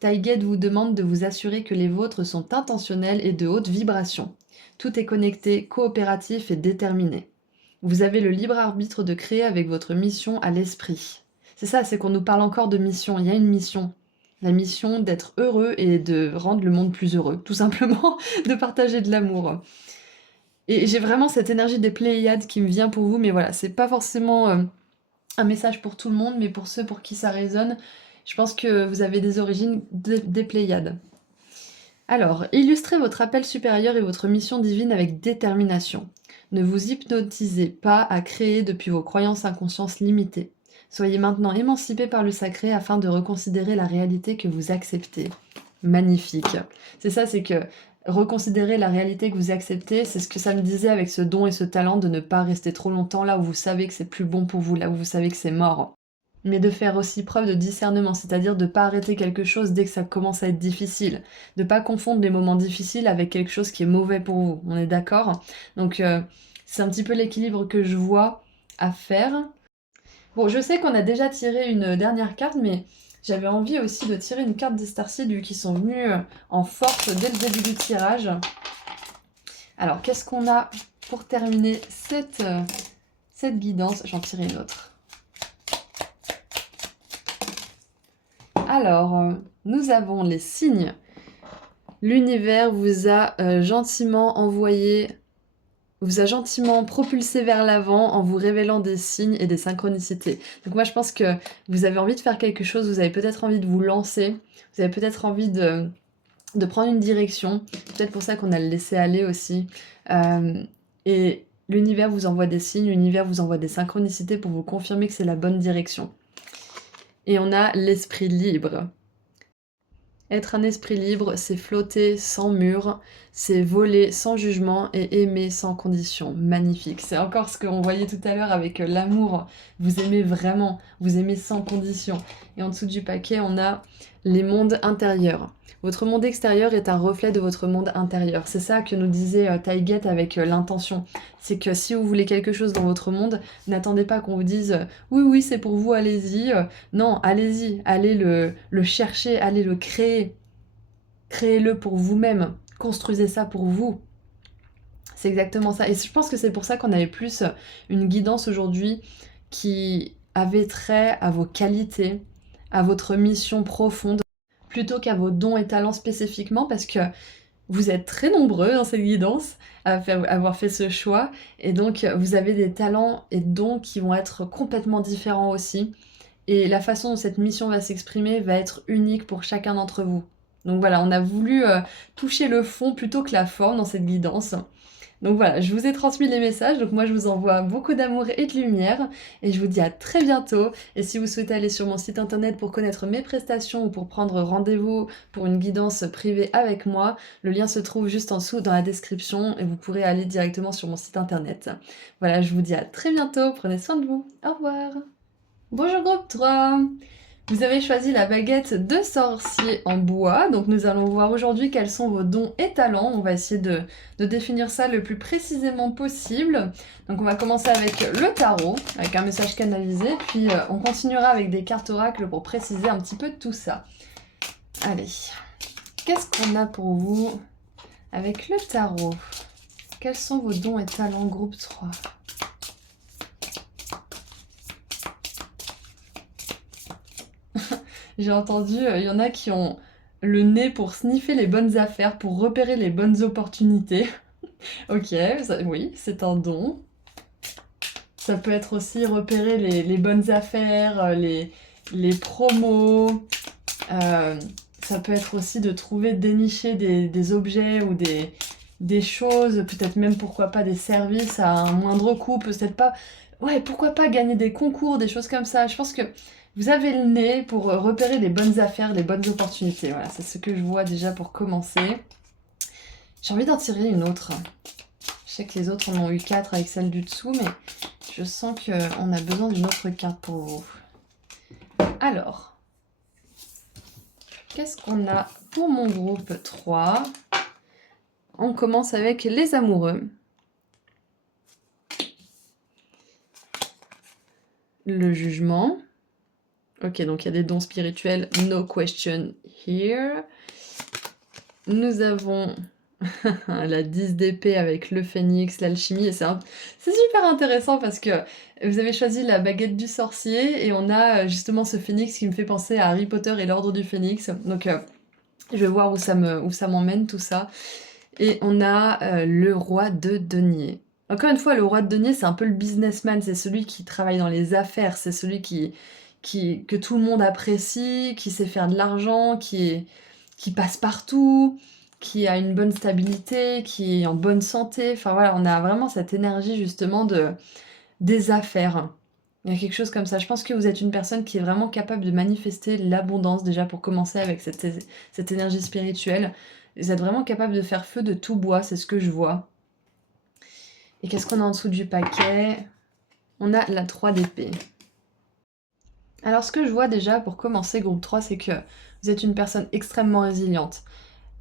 Taïguette vous demande de vous assurer que les vôtres sont intentionnels et de haute vibration. Tout est connecté, coopératif et déterminé. Vous avez le libre arbitre de créer avec votre mission à l'esprit. C'est ça, c'est qu'on nous parle encore de mission. Il y a une mission. La mission d'être heureux et de rendre le monde plus heureux. Tout simplement, de partager de l'amour. Et j'ai vraiment cette énergie des Pléiades qui me vient pour vous, mais voilà, c'est pas forcément un message pour tout le monde, mais pour ceux pour qui ça résonne, je pense que vous avez des origines des Pléiades. Alors, illustrez votre appel supérieur et votre mission divine avec détermination. Ne vous hypnotisez pas à créer depuis vos croyances inconscientes limitées. Soyez maintenant émancipés par le sacré afin de reconsidérer la réalité que vous acceptez. Magnifique. C'est ça, c'est que reconsidérer la réalité que vous acceptez, c'est ce que ça me disait avec ce don et ce talent de ne pas rester trop longtemps là où vous savez que c'est plus bon pour vous, là où vous savez que c'est mort. Mais de faire aussi preuve de discernement, c'est-à-dire de ne pas arrêter quelque chose dès que ça commence à être difficile. De ne pas confondre les moments difficiles avec quelque chose qui est mauvais pour vous. On est d'accord? Donc c'est un petit peu l'équilibre que je vois à faire. Bon, je sais qu'on a déjà tiré une dernière carte, mais j'avais envie aussi de tirer une carte des Starseeds vu qu'ils sont venus en force dès le début du tirage. Alors, qu'est-ce qu'on a pour terminer cette guidance? J'en tire une autre. Alors, nous avons les signes. L'univers vous a gentiment envoyé, vous a gentiment propulsé vers l'avant en vous révélant des signes et des synchronicités. Donc moi, je pense que vous avez envie de faire quelque chose, vous avez peut-être envie de vous lancer, vous avez peut-être envie de prendre une direction. C'est peut-être pour ça qu'on a le laissé aller aussi. Et l'univers vous envoie des signes, l'univers vous envoie des synchronicités pour vous confirmer que c'est la bonne direction. Et on a l'esprit libre. Être un esprit libre, c'est flotter sans mur, c'est voler sans jugement et aimer sans condition. Magnifique. C'est encore ce qu'on voyait tout à l'heure avec l'amour. Vous aimez vraiment, vous aimez sans condition. Et en dessous du paquet, on a les mondes intérieurs. Votre monde extérieur est un reflet de votre monde intérieur. C'est ça que nous disait Taïguette avec l'intention. C'est que si vous voulez quelque chose dans votre monde, n'attendez pas qu'on vous dise oui, oui, c'est pour vous, allez-y. Non, allez-y, allez le chercher, allez le créer. Créez-le pour vous-même. Construisez ça pour vous. C'est exactement ça. Et je pense que c'est pour ça qu'on avait plus une guidance aujourd'hui qui avait trait à vos qualités, à votre mission profonde, plutôt qu'à vos dons et talents spécifiquement, parce que vous êtes très nombreux dans cette guidance à avoir fait ce choix, et donc vous avez des talents et dons qui vont être complètement différents aussi, et la façon dont cette mission va s'exprimer va être unique pour chacun d'entre vous. Donc voilà, on a voulu toucher le fond plutôt que la forme dans cette guidance. Donc voilà, je vous ai transmis les messages, donc moi je vous envoie beaucoup d'amour et de lumière, et je vous dis à très bientôt. Et si vous souhaitez aller sur mon site internet pour connaître mes prestations ou pour prendre rendez-vous pour une guidance privée avec moi, le lien se trouve juste en dessous dans la description, et vous pourrez aller directement sur mon site internet. Voilà, je vous dis à très bientôt, prenez soin de vous, au revoir. Bonjour groupe 3. Vous avez choisi la baguette de sorcier en bois, donc nous allons voir aujourd'hui quels sont vos dons et talents. On va essayer de définir ça le plus précisément possible. Donc on va commencer avec le tarot, avec un message canalisé, puis on continuera avec des cartes oracles pour préciser un petit peu tout ça. Allez, qu'est-ce qu'on a pour vous avec le tarot? Quels sont vos dons et talents groupe 3? J'ai entendu, il y en a qui ont le nez pour sniffer les bonnes affaires, pour repérer les bonnes opportunités. Ok, oui, c'est un don. Ça peut être aussi repérer les bonnes affaires, les promos. Euh, Ça peut être aussi de trouver, dénicher des objets ou des choses, peut-être même pourquoi pas des services à un moindre coût, peut-être pas. Ouais, pourquoi pas gagner des concours, des choses comme ça. Je pense que vous avez le nez pour repérer les bonnes affaires, les bonnes opportunités. Voilà, c'est ce que je vois déjà pour commencer. J'ai envie d'en tirer une autre. Je sais que les autres en ont eu 4 avec celle du dessous, mais je sens qu'on a besoin d'une autre carte pour vous. Alors, qu'est-ce qu'on a pour mon groupe 3 ? On commence avec les amoureux. Le jugement. Ok, donc il y a des dons spirituels, no question here. Nous avons la 10 d'épée avec le phénix, l'alchimie, et c'est super intéressant parce que vous avez choisi la baguette du sorcier, et on a justement ce phénix qui me fait penser à Harry Potter et l'ordre du phénix, donc je vais voir où ça m'emmène tout ça. Et on a le roi de denier. Encore une fois, le roi de denier, c'est un peu le businessman, c'est celui qui travaille dans les affaires, c'est celui que tout le monde apprécie, qui sait faire de l'argent, qui passe partout, qui a une bonne stabilité, qui est en bonne santé. Enfin voilà, on a vraiment cette énergie justement des affaires. Il y a quelque chose comme ça. Je pense que vous êtes une personne qui est vraiment capable de manifester l'abondance, déjà pour commencer avec cette énergie spirituelle. Vous êtes vraiment capable de faire feu de tout bois, c'est ce que je vois. Et qu'est-ce qu'on a en dessous du paquet ? On a la 3 d'épée. Alors ce que je vois déjà pour commencer groupe 3, c'est que vous êtes une personne extrêmement résiliente.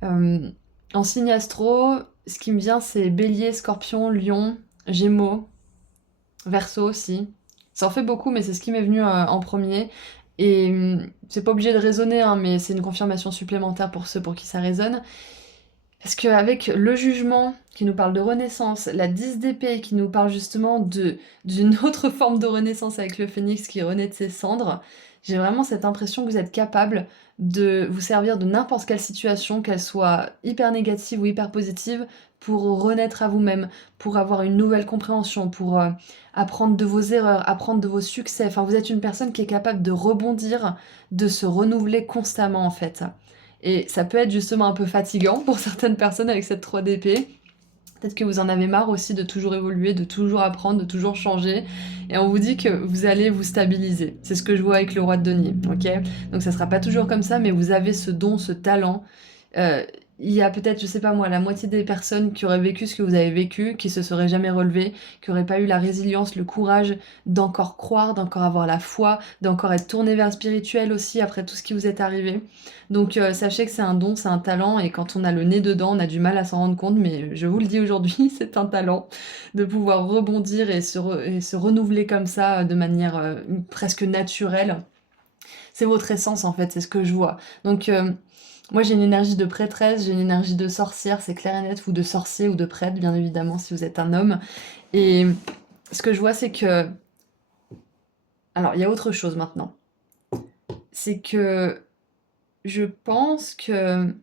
En signe astro, ce qui me vient c'est Bélier, Scorpion, Lion, Gémeaux, Verseau aussi. Ça en fait beaucoup, mais c'est ce qui m'est venu en premier. Et c'est pas obligé de résonner, hein, mais c'est une confirmation supplémentaire pour ceux pour qui ça résonne. Parce qu'avec le jugement qui nous parle de renaissance, la 10 d'épée qui nous parle justement d'une autre forme de renaissance avec le phénix qui renaît de ses cendres, j'ai vraiment cette impression que vous êtes capable de vous servir de n'importe quelle situation, qu'elle soit hyper négative ou hyper positive, pour renaître à vous-même, pour avoir une nouvelle compréhension, pour apprendre de vos erreurs, apprendre de vos succès. Enfin, vous êtes une personne qui est capable de rebondir, de se renouveler constamment en fait. Et ça peut être justement un peu fatigant pour certaines personnes avec cette 3 d'épée. Peut-être que vous en avez marre aussi de toujours évoluer, de toujours apprendre, de toujours changer. Et on vous dit que vous allez vous stabiliser. C'est ce que je vois avec le roi de denier, ok ? Donc ça sera pas toujours comme ça, mais vous avez ce don, ce talent. Il y a peut-être, je sais pas moi, la moitié des personnes qui auraient vécu ce que vous avez vécu, qui se seraient jamais relevées, qui auraient pas eu la résilience, le courage d'encore croire, d'encore avoir la foi, d'encore être tourné vers le spirituel aussi après tout ce qui vous est arrivé. Donc sachez que c'est un don, c'est un talent, et quand on a le nez dedans, on a du mal à s'en rendre compte, mais je vous le dis aujourd'hui, c'est un talent de pouvoir rebondir et se renouveler comme ça de manière presque naturelle. C'est votre essence en fait, c'est ce que je vois. Donc moi j'ai une énergie de prêtresse, j'ai une énergie de sorcière, c'est clair et net, ou de sorcier ou de prêtre bien évidemment si vous êtes un homme. Et ce que je vois c'est que... Alors il y a autre chose maintenant. C'est que je pense que...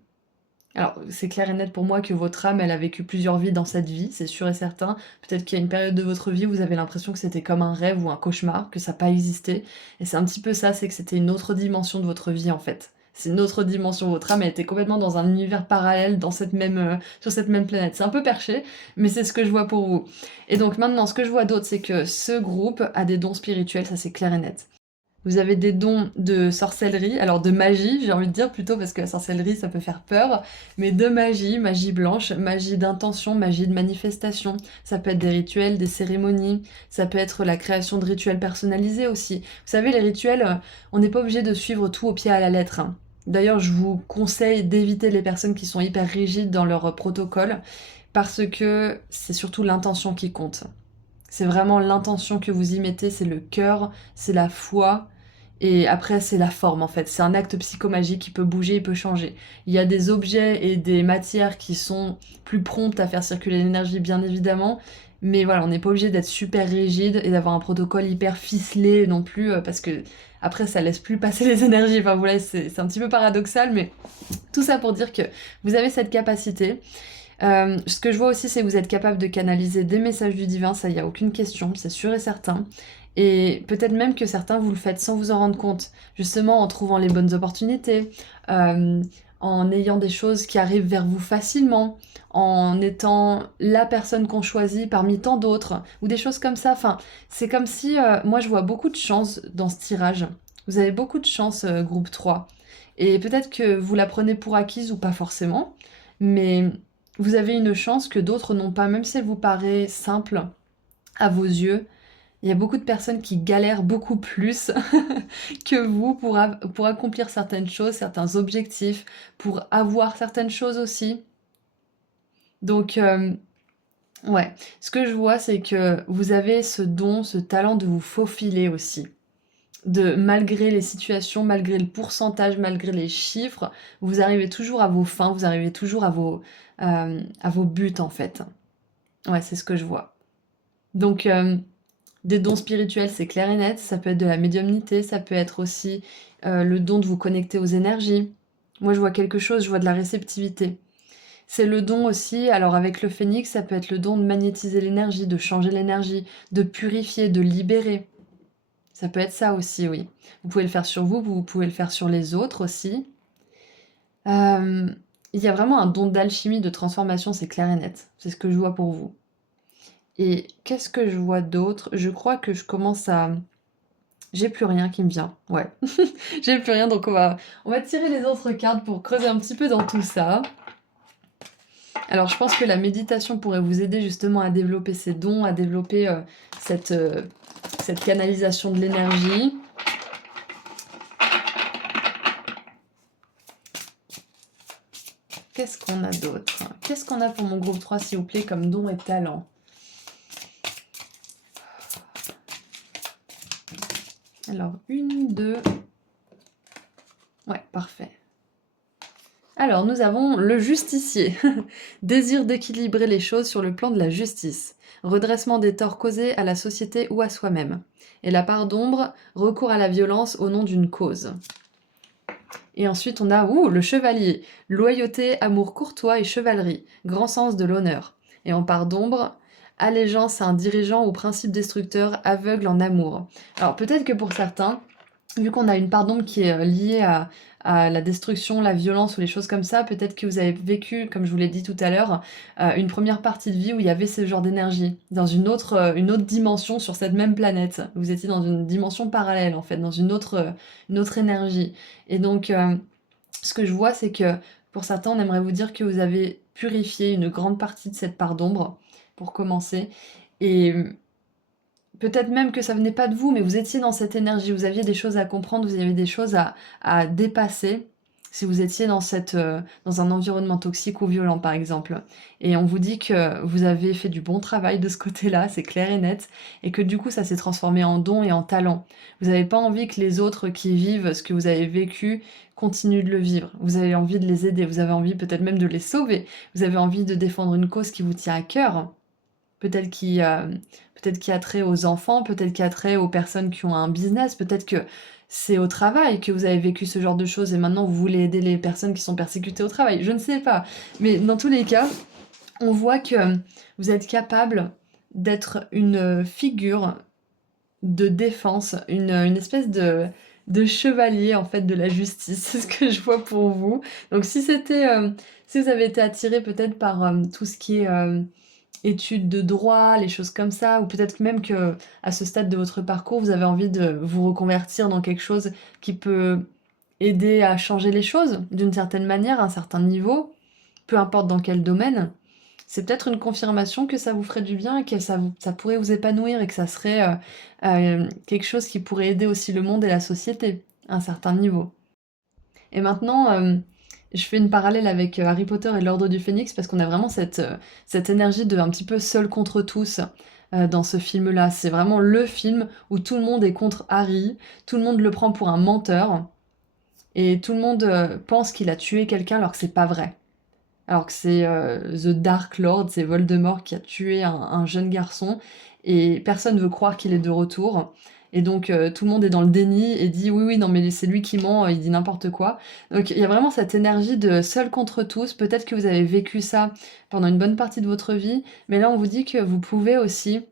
Alors, c'est clair et net pour moi que votre âme, elle a vécu plusieurs vies dans cette vie, c'est sûr et certain. Peut-être qu'il y a une période de votre vie où vous avez l'impression que c'était comme un rêve ou un cauchemar, que ça n'a pas existé. Et c'est un petit peu ça, c'est que c'était une autre dimension de votre vie en fait. C'est une autre dimension. Votre âme, elle était complètement dans un univers parallèle, dans sur cette même planète. C'est un peu perché, mais c'est ce que je vois pour vous. Et donc maintenant, ce que je vois d'autre, c'est que ce groupe a des dons spirituels, ça c'est clair et net. Vous avez des dons de sorcellerie, alors de magie, j'ai envie de dire plutôt, parce que la sorcellerie, ça peut faire peur, mais de magie, magie blanche, magie d'intention, magie de manifestation. Ça peut être des rituels, des cérémonies, ça peut être la création de rituels personnalisés aussi. Vous savez, les rituels, on n'est pas obligé de suivre tout au pied à la lettre, hein. D'ailleurs, je vous conseille d'éviter les personnes qui sont hyper rigides dans leur protocole, parce que c'est surtout l'intention qui compte. C'est vraiment l'intention que vous y mettez, c'est le cœur, c'est la foi, et après c'est la forme en fait. C'est un acte psychomagique qui peut bouger, il peut changer. Il y a des objets et des matières qui sont plus promptes à faire circuler l'énergie bien évidemment, Mais voilà, on n'est pas obligé d'être super rigide et d'avoir un protocole hyper ficelé non plus, parce que après ça laisse plus passer les énergies. Enfin voilà, c'est un petit peu paradoxal, mais tout ça pour dire que vous avez cette capacité. Ce que je vois aussi, c'est que vous êtes capable de canaliser des messages du divin, ça y a aucune question, c'est sûr et certain. Et peut-être même que certains vous le faites sans vous en rendre compte, justement en trouvant les bonnes opportunités, euh, en ayant des choses qui arrivent vers vous facilement, en étant la personne qu'on choisit parmi tant d'autres, ou des choses comme ça. Enfin, c'est comme si, moi je vois beaucoup de chance dans ce tirage. Vous avez beaucoup de chance, groupe 3. Et peut-être que vous la prenez pour acquise ou pas forcément, mais vous avez une chance que d'autres n'ont pas, même si elle vous paraît simple à vos yeux. Il y a beaucoup de personnes qui galèrent beaucoup plus que vous pour accomplir certaines choses, certains objectifs, pour avoir certaines choses aussi. Donc, ouais, ce que je vois, c'est que vous avez ce don, ce talent de vous faufiler aussi. De malgré les situations, malgré le pourcentage, malgré les chiffres, vous arrivez toujours à vos fins, vous arrivez toujours à vos buts en fait. Ouais, c'est ce que je vois. Donc, des dons spirituels, c'est clair et net. Ça peut être de la médiumnité, ça peut être aussi le don de vous connecter aux énergies. Moi, je vois quelque chose, je vois de la réceptivité. C'est le don aussi, alors avec le phénix, ça peut être le don de magnétiser l'énergie, de changer l'énergie, de purifier, de libérer. Ça peut être ça aussi, oui. Vous pouvez le faire sur vous, vous pouvez le faire sur les autres aussi. Il y a vraiment un don d'alchimie, de transformation, c'est clair et net. C'est ce que je vois pour vous. Et qu'est-ce que je vois d'autre? Je crois que je commence à... J'ai plus rien qui me vient, ouais. J'ai plus rien, donc on va tirer les autres cartes pour creuser un petit peu dans tout ça. Alors je pense que la méditation pourrait vous aider justement à développer ces dons, à développer cette canalisation de l'énergie. Qu'est-ce qu'on a d'autre? Qu'est-ce qu'on a pour mon groupe 3, s'il vous plaît, comme don et talent? Alors, une, deux... Ouais, parfait. Alors, nous avons le justicier. Désir d'équilibrer les choses sur le plan de la justice. Redressement des torts causés à la société ou à soi-même. Et la part d'ombre, recours à la violence au nom d'une cause. Et ensuite, on a le chevalier. Loyauté, amour courtois et chevalerie. Grand sens de l'honneur. Et en part d'ombre, allégeance à un dirigeant ou principe destructeur, aveugle en amour. Alors peut-être que pour certains, vu qu'on a une part d'ombre qui est liée à la destruction, la violence ou les choses comme ça, peut-être que vous avez vécu, comme je vous l'ai dit tout à l'heure, une première partie de vie où il y avait ce genre d'énergie, dans une autre dimension sur cette même planète. Vous étiez dans une dimension parallèle, en fait, dans une autre énergie. Et donc, ce que je vois, c'est que pour certains, on aimerait vous dire que vous avez purifié une grande partie de cette part d'ombre, pour commencer. Et peut-être même que ça venait pas de vous, mais vous étiez dans cette énergie, vous aviez des choses à comprendre, vous aviez des choses à dépasser si vous étiez dans un environnement toxique ou violent, par exemple. Et on vous dit que vous avez fait du bon travail de ce côté-là, c'est clair et net, et que du coup, ça s'est transformé en don et en talent. Vous n'avez pas envie que les autres qui vivent ce que vous avez vécu continuent de le vivre. Vous avez envie de les aider, vous avez envie peut-être même de les sauver, vous avez envie de défendre une cause qui vous tient à cœur. Peut-être qui a trait aux enfants, peut-être qui a trait aux personnes qui ont un business, peut-être que c'est au travail que vous avez vécu ce genre de choses et maintenant vous voulez aider les personnes qui sont persécutées au travail. Je ne sais pas. Mais dans tous les cas, on voit que vous êtes capable d'être une figure de défense, une espèce de chevalier en fait de la justice. C'est ce que je vois pour vous. Donc si si vous avez été attiré peut-être par tout ce qui est études de droit, les choses comme ça, ou peut-être même que à ce stade de votre parcours, vous avez envie de vous reconvertir dans quelque chose qui peut aider à changer les choses d'une certaine manière, à un certain niveau, peu importe dans quel domaine. C'est peut-être une confirmation que ça vous ferait du bien et que ça pourrait vous épanouir et que ça serait quelque chose qui pourrait aider aussi le monde et la société à un certain niveau. Et maintenant, je fais une parallèle avec Harry Potter et l'Ordre du Phénix parce qu'on a vraiment cette énergie de un petit peu seul contre tous dans ce film-là. C'est vraiment le film où tout le monde est contre Harry, tout le monde le prend pour un menteur et tout le monde pense qu'il a tué quelqu'un alors que c'est pas vrai. alors que c'est The Dark Lord, c'est Voldemort qui a tué un jeune garçon, et personne ne veut croire qu'il est de retour. Et donc tout le monde est dans le déni et dit oui, oui, non, mais c'est lui qui ment, il dit n'importe quoi. Donc il y a vraiment cette énergie de seul contre tous. Peut-être que vous avez vécu ça pendant une bonne partie de votre vie, mais là on vous dit que vous pouvez aussi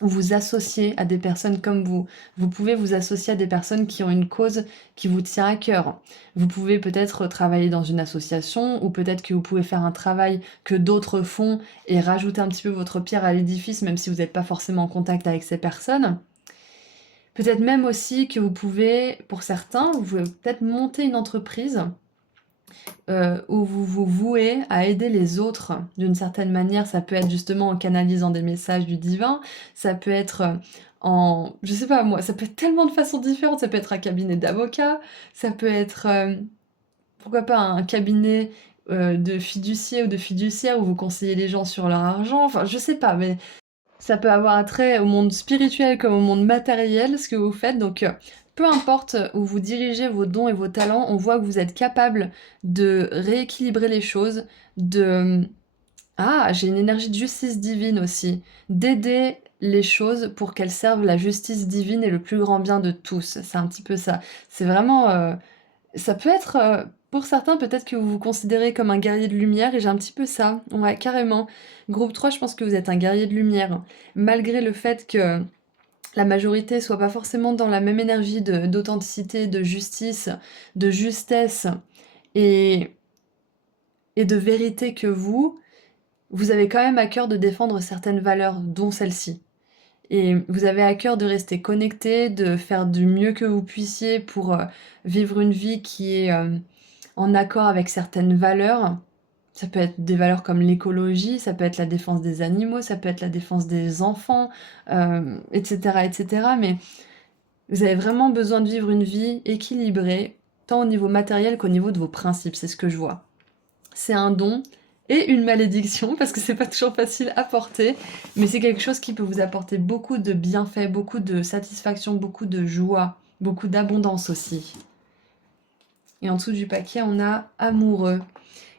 vous associer à des personnes comme vous. Vous pouvez vous associer à des personnes qui ont une cause qui vous tient à cœur. Vous pouvez peut-être travailler dans une association ou peut-être que vous pouvez faire un travail que d'autres font et rajouter un petit peu votre pierre à l'édifice même si vous n'êtes pas forcément en contact avec ces personnes. Peut-être même aussi que vous pouvez, pour certains, vous pouvez peut-être monter une entreprise où vous vous vouez à aider les autres d'une certaine manière. Ça peut être justement en canalisant des messages du divin, ça peut être en... Je sais pas moi, ça peut être tellement de façons différentes. Ça peut être un cabinet d'avocats, ça peut être, pourquoi pas, un cabinet de fiducier ou de fiduciaire où vous conseillez les gens sur leur argent. Enfin, je sais pas, mais ça peut avoir un trait au monde spirituel comme au monde matériel, ce que vous faites. Donc, peu importe où vous dirigez vos dons et vos talents, on voit que vous êtes capable de rééquilibrer les choses, de... Ah, j'ai une énergie de justice divine aussi. D'aider les choses pour qu'elles servent la justice divine et le plus grand bien de tous. C'est un petit peu ça. C'est vraiment... ça peut être... pour certains, peut-être que vous vous considérez comme un guerrier de lumière, et j'ai un petit peu ça. Ouais, carrément. Groupe 3, je pense que vous êtes un guerrier de lumière. Malgré le fait que la majorité soit pas forcément dans la même énergie d'authenticité, de justice, de justesse et, et de vérité que vous avez quand même à cœur de défendre certaines valeurs, dont celle-ci. Et vous avez à cœur de rester connecté, de faire du mieux que vous puissiez pour vivre une vie qui est en accord avec certaines valeurs. Ça peut être des valeurs comme l'écologie, ça peut être la défense des animaux, ça peut être la défense des enfants, etc., etc. Mais vous avez vraiment besoin de vivre une vie équilibrée, tant au niveau matériel qu'au niveau de vos principes, c'est ce que je vois. C'est un don et une malédiction, parce que c'est pas toujours facile à porter, mais c'est quelque chose qui peut vous apporter beaucoup de bienfaits, beaucoup de satisfaction, beaucoup de joie, beaucoup d'abondance aussi. Et en dessous du paquet, on a amoureux.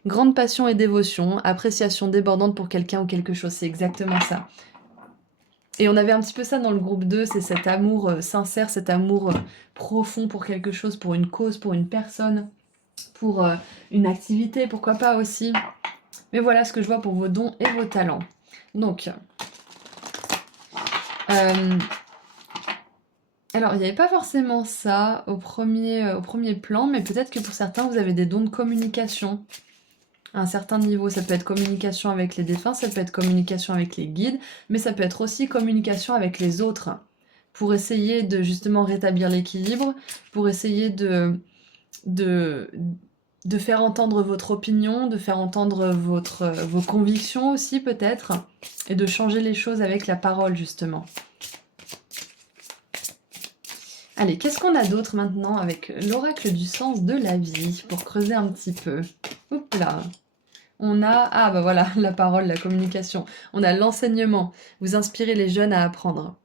Grande passion et dévotion, appréciation débordante pour quelqu'un ou quelque chose, c'est exactement ça. Et on avait un petit peu ça dans le groupe 2, c'est cet amour sincère, cet amour profond pour quelque chose, pour une cause, pour une personne, pour une activité, pourquoi pas aussi. Mais voilà ce que je vois pour vos dons et vos talents. Donc, alors il n'y avait pas forcément ça au premier plan, mais peut-être que pour certains vous avez des dons de communication. À un certain niveau, ça peut être communication avec les défunts, ça peut être communication avec les guides, mais ça peut être aussi communication avec les autres, pour essayer de justement rétablir l'équilibre, pour essayer de, de faire entendre votre opinion, de faire entendre vos convictions aussi peut-être, et de changer les choses avec la parole justement. Allez, qu'est-ce qu'on a d'autre maintenant avec l'oracle du sens de la vie, pour creuser un petit peu. Oups là. On a, ah bah voilà, la parole, la communication. On a l'enseignement. Vous inspirez les jeunes à apprendre.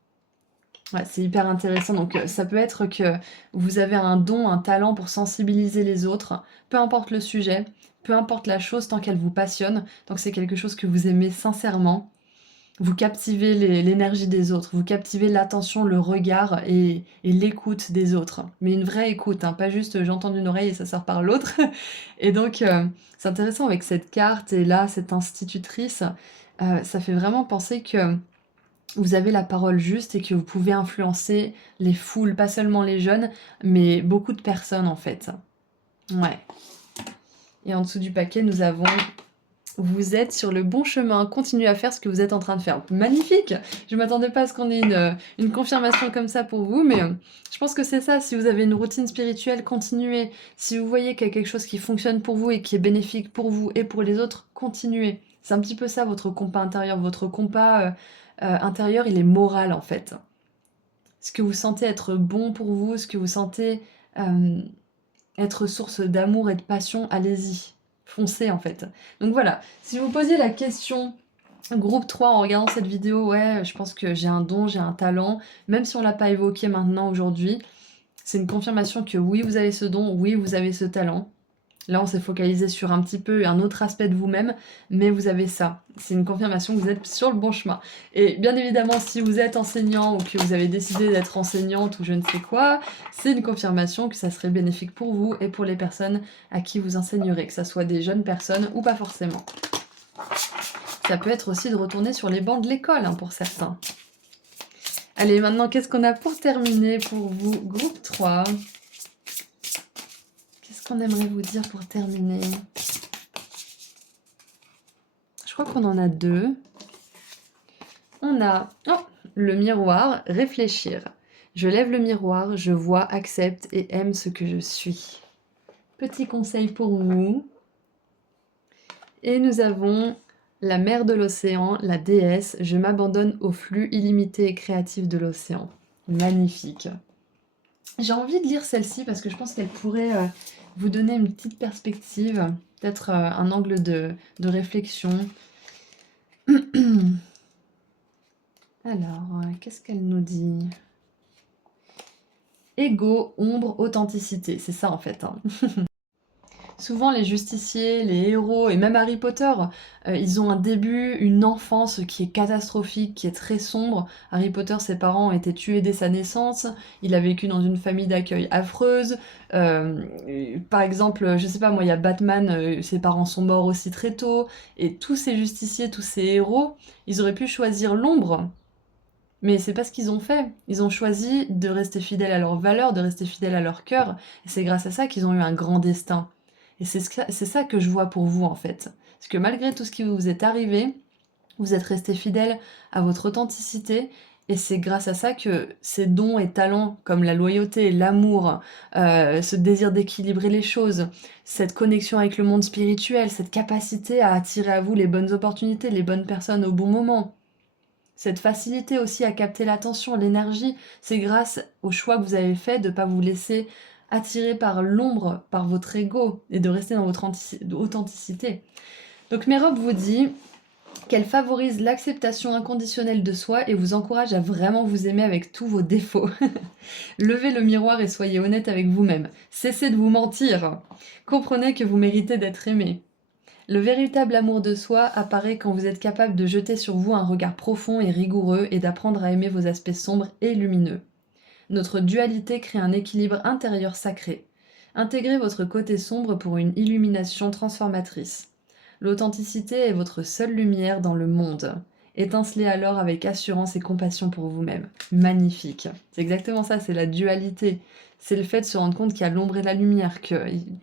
Ouais, c'est hyper intéressant. Donc ça peut être que vous avez un don, un talent pour sensibiliser les autres, peu importe le sujet, peu importe la chose, tant qu'elle vous passionne, tant que c'est quelque chose que vous aimez sincèrement. Vous captivez l'énergie des autres, vous captivez l'attention, le regard et l'écoute des autres. Mais une vraie écoute, hein, pas juste j'entends d'une oreille et ça sort par l'autre. Et donc, c'est intéressant avec cette carte et là, cette institutrice, ça fait vraiment penser que vous avez la parole juste et que vous pouvez influencer les foules, pas seulement les jeunes, mais beaucoup de personnes en fait. Ouais. Et en dessous du paquet, nous avons vous êtes sur le bon chemin, continuez à faire ce que vous êtes en train de faire. Magnifique! Je ne m'attendais pas à ce qu'on ait une confirmation comme ça pour vous, mais je pense que c'est ça. Si vous avez une routine spirituelle, continuez. Si vous voyez qu'il y a quelque chose qui fonctionne pour vous et qui est bénéfique pour vous et pour les autres, continuez. C'est un petit peu ça votre compas intérieur. Votre compas intérieur, il est moral en fait. Ce que vous sentez être bon pour vous, ce que vous sentez être source d'amour et de passion, allez-y. Foncez en fait. Donc voilà, si vous posiez la question groupe 3 en regardant cette vidéo, ouais, je pense que j'ai un don, j'ai un talent, même si on l'a pas évoqué maintenant aujourd'hui, c'est une confirmation que oui, vous avez ce don, oui, vous avez ce talent. Là, on s'est focalisé sur un petit peu un autre aspect de vous-même, mais vous avez ça. C'est une confirmation que vous êtes sur le bon chemin. Et bien évidemment, si vous êtes enseignant ou que vous avez décidé d'être enseignante ou je ne sais quoi, c'est une confirmation que ça serait bénéfique pour vous et pour les personnes à qui vous enseignerez, que ça soit des jeunes personnes ou pas forcément. Ça peut être aussi de retourner sur les bancs de l'école, hein, pour certains. Allez, maintenant, qu'est-ce qu'on a pour terminer pour vous? Groupe 3. Qu'est-ce qu'on aimerait vous dire pour terminer? Je crois qu'on en a 2. On a le miroir, réfléchir. Je lève le miroir, je vois, accepte et aime ce que je suis. Petit conseil pour vous. Et nous avons la mère de l'océan, la déesse, je m'abandonne au flux illimité et créatif de l'océan. Magnifique. J'ai envie de lire celle-ci parce que je pense qu'elle pourrait vous donner une petite perspective, peut-être un angle de réflexion. Alors, qu'est-ce qu'elle nous dit? Ego, ombre, authenticité, c'est ça en fait. Hein. Souvent les justiciers, les héros et même Harry Potter, ils ont un début, une enfance qui est catastrophique, qui est très sombre. Harry Potter, ses parents ont été tués dès sa naissance, il a vécu dans une famille d'accueil affreuse. Par exemple, je sais pas moi, il y a Batman, ses parents sont morts aussi très tôt. Et tous ces justiciers, tous ces héros, ils auraient pu choisir l'ombre. Mais c'est pas ce qu'ils ont fait. Ils ont choisi de rester fidèles à leurs valeurs, de rester fidèles à leur cœur. Et c'est grâce à ça qu'ils ont eu un grand destin. Et c'est ça que je vois pour vous, en fait. Parce que malgré tout ce qui vous est arrivé, vous êtes resté fidèle à votre authenticité. Et c'est grâce à ça que ces dons et talents, comme la loyauté, l'amour, ce désir d'équilibrer les choses, cette connexion avec le monde spirituel, cette capacité à attirer à vous les bonnes opportunités, les bonnes personnes au bon moment, cette facilité aussi à capter l'attention, l'énergie, c'est grâce au choix que vous avez fait de ne pas vous laisser attirer par l'ombre, par votre ego, et de rester dans votre authenticité. Donc Mérope vous dit qu'elle favorise l'acceptation inconditionnelle de soi et vous encourage à vraiment vous aimer avec tous vos défauts. Levez le miroir et soyez honnête avec vous-même. Cessez de vous mentir. Comprenez que vous méritez d'être aimé. Le véritable amour de soi apparaît quand vous êtes capable de jeter sur vous un regard profond et rigoureux et d'apprendre à aimer vos aspects sombres et lumineux. Notre dualité crée un équilibre intérieur sacré. Intégrez votre côté sombre pour une illumination transformatrice. L'authenticité est votre seule lumière dans le monde. Étincelez alors avec assurance et compassion pour vous-même. Magnifique. C'est exactement ça, c'est la dualité. C'est le fait de se rendre compte qu'il y a l'ombre et la lumière, que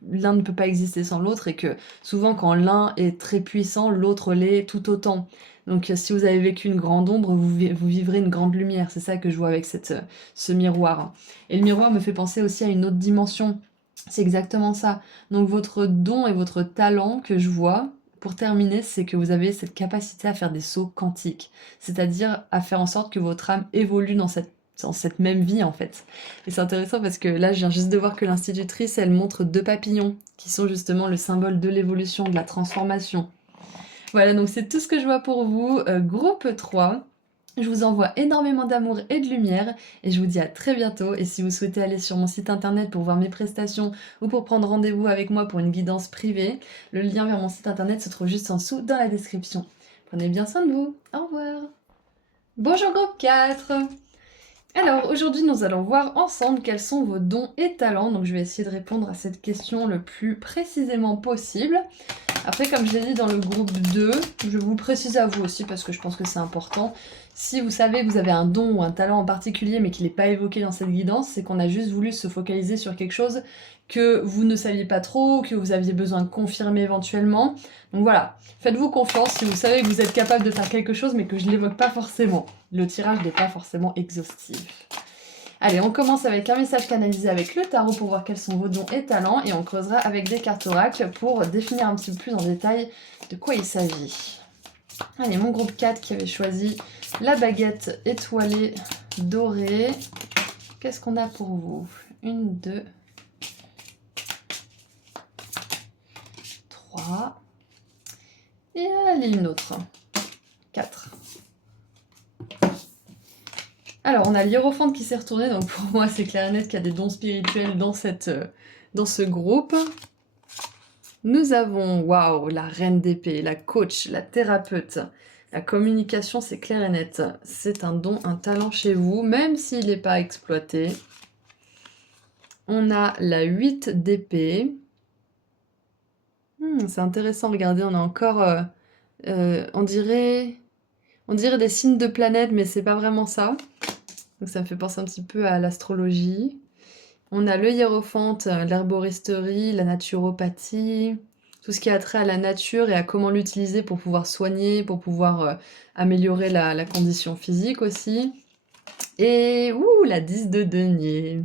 l'un ne peut pas exister sans l'autre et que souvent quand l'un est très puissant, l'autre l'est tout autant. Donc si vous avez vécu une grande ombre, vous vivrez une grande lumière. C'est ça que je vois avec ce miroir. Et le miroir me fait penser aussi à une autre dimension. C'est exactement ça. Donc votre don et votre talent que je vois, pour terminer, c'est que vous avez cette capacité à faire des sauts quantiques. C'est-à-dire à faire en sorte que votre âme évolue dans cette même vie en fait. Et c'est intéressant parce que là je viens juste de voir que l'institutrice elle montre 2 papillons qui sont justement le symbole de l'évolution, de la transformation. Voilà, donc c'est tout ce que je vois pour vous. Groupe 3. Je vous envoie énormément d'amour et de lumière et je vous dis à très bientôt. Et si vous souhaitez aller sur mon site internet pour voir mes prestations ou pour prendre rendez-vous avec moi pour une guidance privée, le lien vers mon site internet se trouve juste en dessous dans la description. Prenez bien soin de vous. Au revoir. Bonjour groupe 4. Alors aujourd'hui nous allons voir ensemble quels sont vos dons et talents. Donc je vais essayer de répondre à cette question le plus précisément possible. Après, comme je l'ai dit dans le groupe 2, je vais vous préciser à vous aussi parce que je pense que c'est important. Si vous savez que vous avez un don ou un talent en particulier mais qu'il n'est pas évoqué dans cette guidance, c'est qu'on a juste voulu se focaliser sur quelque chose que vous ne saviez pas trop, que vous aviez besoin de confirmer éventuellement. Donc voilà, faites-vous confiance si vous savez que vous êtes capable de faire quelque chose mais que je ne l'évoque pas forcément. Le tirage n'est pas forcément exhaustif. Allez, on commence avec un message canalisé avec le tarot pour voir quels sont vos dons et talents et on creusera avec des cartes oracles pour définir un petit peu plus en détail de quoi il s'agit. Allez, mon groupe 4 qui avait choisi la baguette étoilée dorée. Qu'est-ce qu'on a pour vous? 1, 2, 3. Et allez, une autre. 4. Alors, on a l'hiérophante qui s'est retourné, donc pour moi, c'est clair et net qu'il y a des dons spirituels dans ce groupe. Nous avons, waouh, la reine d'épée, la coach, la thérapeute. La communication, c'est clair et net. C'est un don, un talent chez vous, même s'il n'est pas exploité. On a la 8 d'épée. C'est intéressant, regardez, on a encore, on dirait des signes de planètes, mais c'est pas vraiment ça. Donc ça me fait penser un petit peu à l'astrologie. On a le hiérophante, l'herboristerie, la naturopathie, tout ce qui a trait à la nature et à comment l'utiliser pour pouvoir soigner, pour pouvoir améliorer la condition physique aussi. Et la 10 de denier.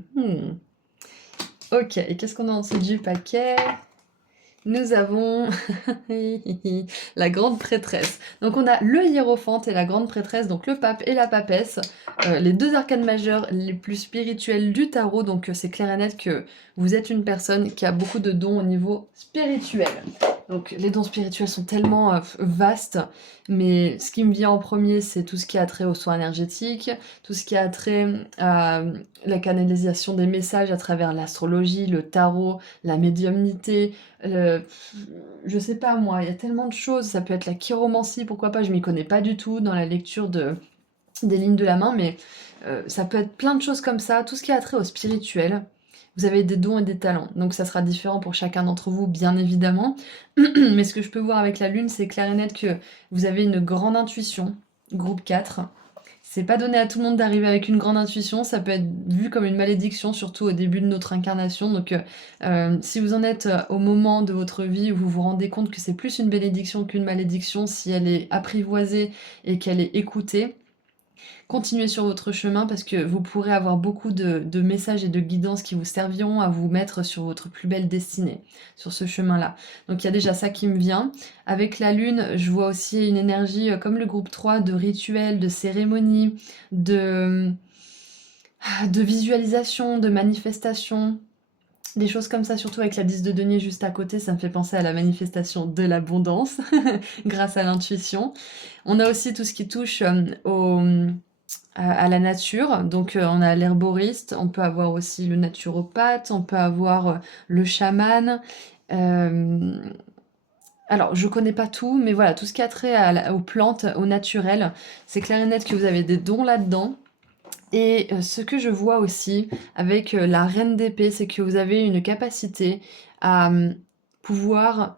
Ok, et qu'est-ce qu'on a en dessous du paquet? Nous avons la grande prêtresse. Donc on a le hiérophante et la grande prêtresse, donc le pape et la papesse, les deux arcanes majeurs les plus spirituels du tarot, donc c'est clair et net que vous êtes une personne qui a beaucoup de dons au niveau spirituel. Donc les dons spirituels sont tellement vastes, mais ce qui me vient en premier, c'est tout ce qui a trait aux soins énergétiques, tout ce qui a trait à la canalisation des messages à travers l'astrologie, le tarot, la médiumnité, je sais pas moi, il y a tellement de choses, ça peut être la chiromancie, pourquoi pas, je m'y connais pas du tout dans la lecture des lignes de la main, mais ça peut être plein de choses comme ça, tout ce qui a trait au spirituel. Vous avez des dons et des talents, donc ça sera différent pour chacun d'entre vous, bien évidemment. Mais ce que je peux voir avec la lune, c'est clair et net que vous avez une grande intuition, groupe 4. C'est pas donné à tout le monde d'arriver avec une grande intuition, ça peut être vu comme une malédiction, surtout au début de notre incarnation. Donc si vous en êtes au moment de votre vie où vous vous rendez compte que c'est plus une bénédiction qu'une malédiction, si elle est apprivoisée et qu'elle est écoutée, continuez sur votre chemin parce que vous pourrez avoir beaucoup de messages et de guidances qui vous serviront à vous mettre sur votre plus belle destinée, sur ce chemin-là. Donc il y a déjà ça qui me vient. Avec la lune, je vois aussi une énergie comme le groupe 3 de rituels, de cérémonies, de visualisation, de manifestation. Des choses comme ça, surtout avec la 10 de denier juste à côté, ça me fait penser à la manifestation de l'abondance grâce à l'intuition. On a aussi tout ce qui touche à la nature, donc on a l'herboriste, on peut avoir aussi le naturopathe, on peut avoir le chaman. Alors, je connais pas tout, mais voilà, tout ce qui a trait aux plantes, au naturel, c'est clair et net que vous avez des dons là-dedans. Et ce que je vois aussi avec la reine d'épée, c'est que vous avez une capacité à pouvoir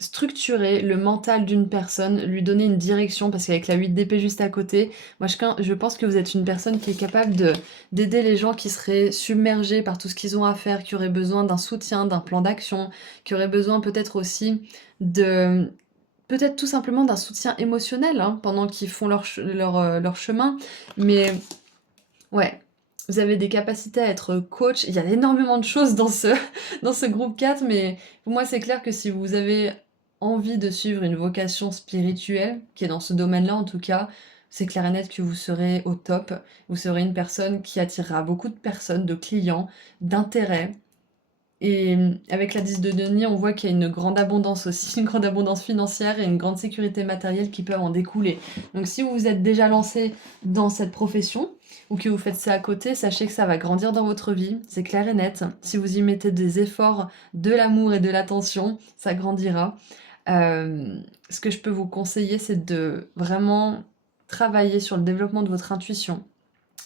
structurer le mental d'une personne, lui donner une direction, parce qu'avec la 8 d'épée juste à côté, moi je pense que vous êtes une personne qui est capable d'aider les gens qui seraient submergés par tout ce qu'ils ont à faire, qui auraient besoin d'un soutien, d'un plan d'action, qui auraient besoin peut-être aussi de... Peut-être tout simplement d'un soutien émotionnel hein, pendant qu'ils font leur chemin. Mais ouais, vous avez des capacités à être coach. Il y a énormément de choses dans dans ce groupe 4, mais pour moi c'est clair que si vous avez envie de suivre une vocation spirituelle, qui est dans ce domaine-là en tout cas, c'est clair et net que vous serez au top. Vous serez une personne qui attirera beaucoup de personnes, de clients, d'intérêts. Et avec la 10 de denier, on voit qu'il y a une grande abondance aussi, une grande abondance financière et une grande sécurité matérielle qui peuvent en découler. Donc si vous vous êtes déjà lancé dans cette profession ou que vous faites ça à côté, sachez que ça va grandir dans votre vie, c'est clair et net. Si vous y mettez des efforts, de l'amour et de l'attention, ça grandira. Ce que je peux vous conseiller, c'est de vraiment travailler sur le développement de votre intuition.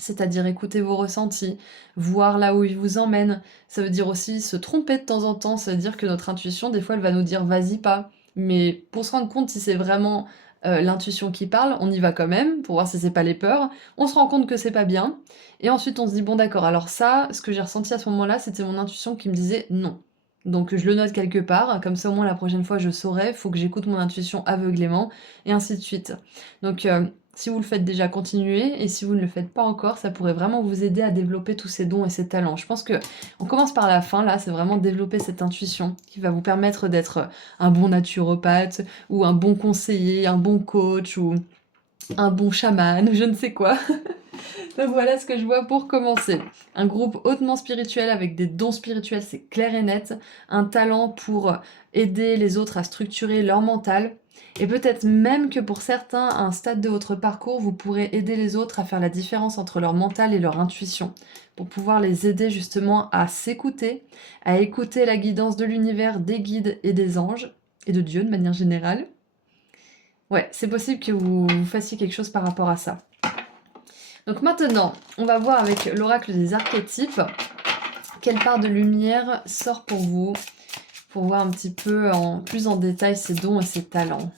C'est-à-dire écouter vos ressentis, voir là où ils vous emmènent. Ça veut dire aussi se tromper de temps en temps, ça veut dire que notre intuition, des fois, elle va nous dire vas-y pas. Mais pour se rendre compte si c'est vraiment l'intuition qui parle, on y va quand même, pour voir si c'est pas les peurs. On se rend compte que c'est pas bien. Et ensuite, on se dit bon d'accord, alors ça, ce que j'ai ressenti à ce moment-là, c'était mon intuition qui me disait non. Donc je le note quelque part, comme ça au moins la prochaine fois je saurai, faut que j'écoute mon intuition aveuglément, et ainsi de suite. Donc si vous le faites déjà, continuez, et si vous ne le faites pas encore, ça pourrait vraiment vous aider à développer tous ces dons et ces talents. Je pense que on commence par la fin, là, c'est vraiment développer cette intuition qui va vous permettre d'être un bon naturopathe, ou un bon conseiller, un bon coach, ou un bon chaman ou je ne sais quoi. Donc voilà ce que je vois pour commencer. Un groupe hautement spirituel avec des dons spirituels, c'est clair et net. Un talent pour aider les autres à structurer leur mental. Et peut-être même que pour certains, à un stade de votre parcours, vous pourrez aider les autres à faire la différence entre leur mental et leur intuition. Pour pouvoir les aider justement à s'écouter, à écouter la guidance de l'univers, des guides et des anges, et de Dieu de manière générale. Ouais, c'est possible que vous fassiez quelque chose par rapport à ça. Donc maintenant, on va voir avec l'oracle des archétypes quelle part de lumière sort pour vous, pour voir un petit peu plus en détail ses dons et ses talents.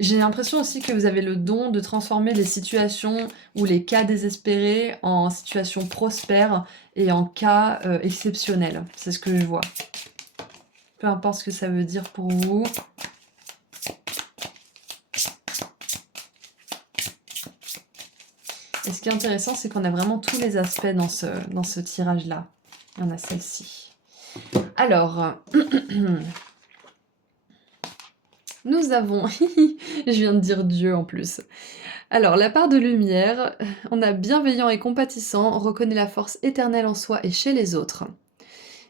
J'ai l'impression aussi que vous avez le don de transformer les situations ou les cas désespérés en situations prospères et en cas exceptionnels. C'est ce que je vois. Peu importe ce que ça veut dire pour vous. Et ce qui est intéressant, c'est qu'on a vraiment tous les aspects dans ce tirage-là. Il y en a celle-ci. Alors, nous avons... Je viens de dire Dieu en plus. Alors, la part de lumière, on a bienveillant et compatissant, reconnaît la force éternelle en soi et chez les autres.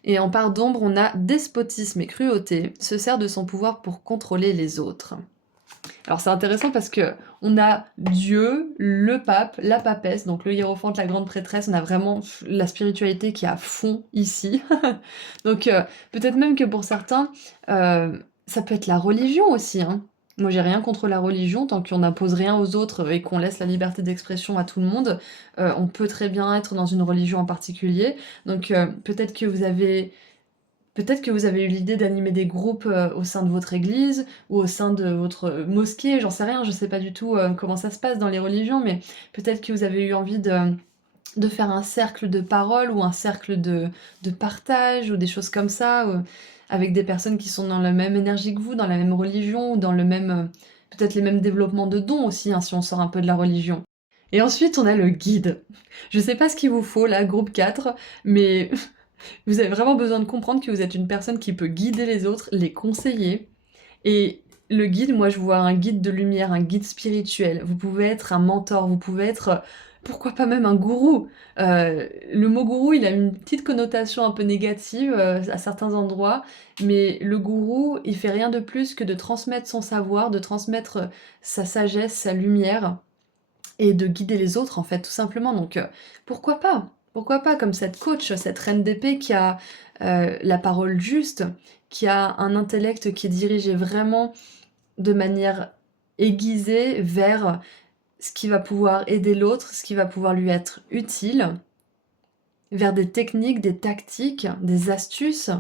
Et en part d'ombre, on a despotisme et cruauté, se sert de son pouvoir pour contrôler les autres. Alors c'est intéressant parce que on a Dieu, le pape, la papesse, donc le hiérophante, la grande prêtresse, on a vraiment la spiritualité qui est à fond ici. Donc peut-être même que pour certains, ça peut être la religion aussi, hein. Moi j'ai rien contre la religion, tant qu'on n'impose rien aux autres et qu'on laisse la liberté d'expression à tout le monde, on peut très bien être dans une religion en particulier. Donc Peut-être que vous avez eu l'idée d'animer des groupes au sein de votre église ou au sein de votre mosquée, j'en sais rien, je sais pas du tout comment ça se passe dans les religions, mais peut-être que vous avez eu envie de faire un cercle de parole ou un cercle de partage ou des choses comme ça, avec des personnes qui sont dans la même énergie que vous, dans la même religion, ou dans le même, peut-être les mêmes développements de dons aussi, hein, si on sort un peu de la religion. Et ensuite, on a le guide. Je sais pas ce qu'il vous faut là, groupe 4, mais vous avez vraiment besoin de comprendre que vous êtes une personne qui peut guider les autres, les conseiller. Et le guide, moi je vois un guide de lumière, un guide spirituel. Vous pouvez être un mentor, vous pouvez être, pourquoi pas même un gourou. Le mot gourou, il a une petite connotation un peu négative à certains endroits, mais le gourou, il fait rien de plus que de transmettre son savoir, de transmettre sa sagesse, sa lumière, et de guider les autres en fait, tout simplement. Donc pourquoi pas? Pourquoi pas comme cette coach, cette reine d'épée qui a la parole juste, qui a un intellect qui est dirigé vraiment de manière aiguisée vers ce qui va pouvoir aider l'autre, ce qui va pouvoir lui être utile, vers des techniques, des tactiques, des astuces.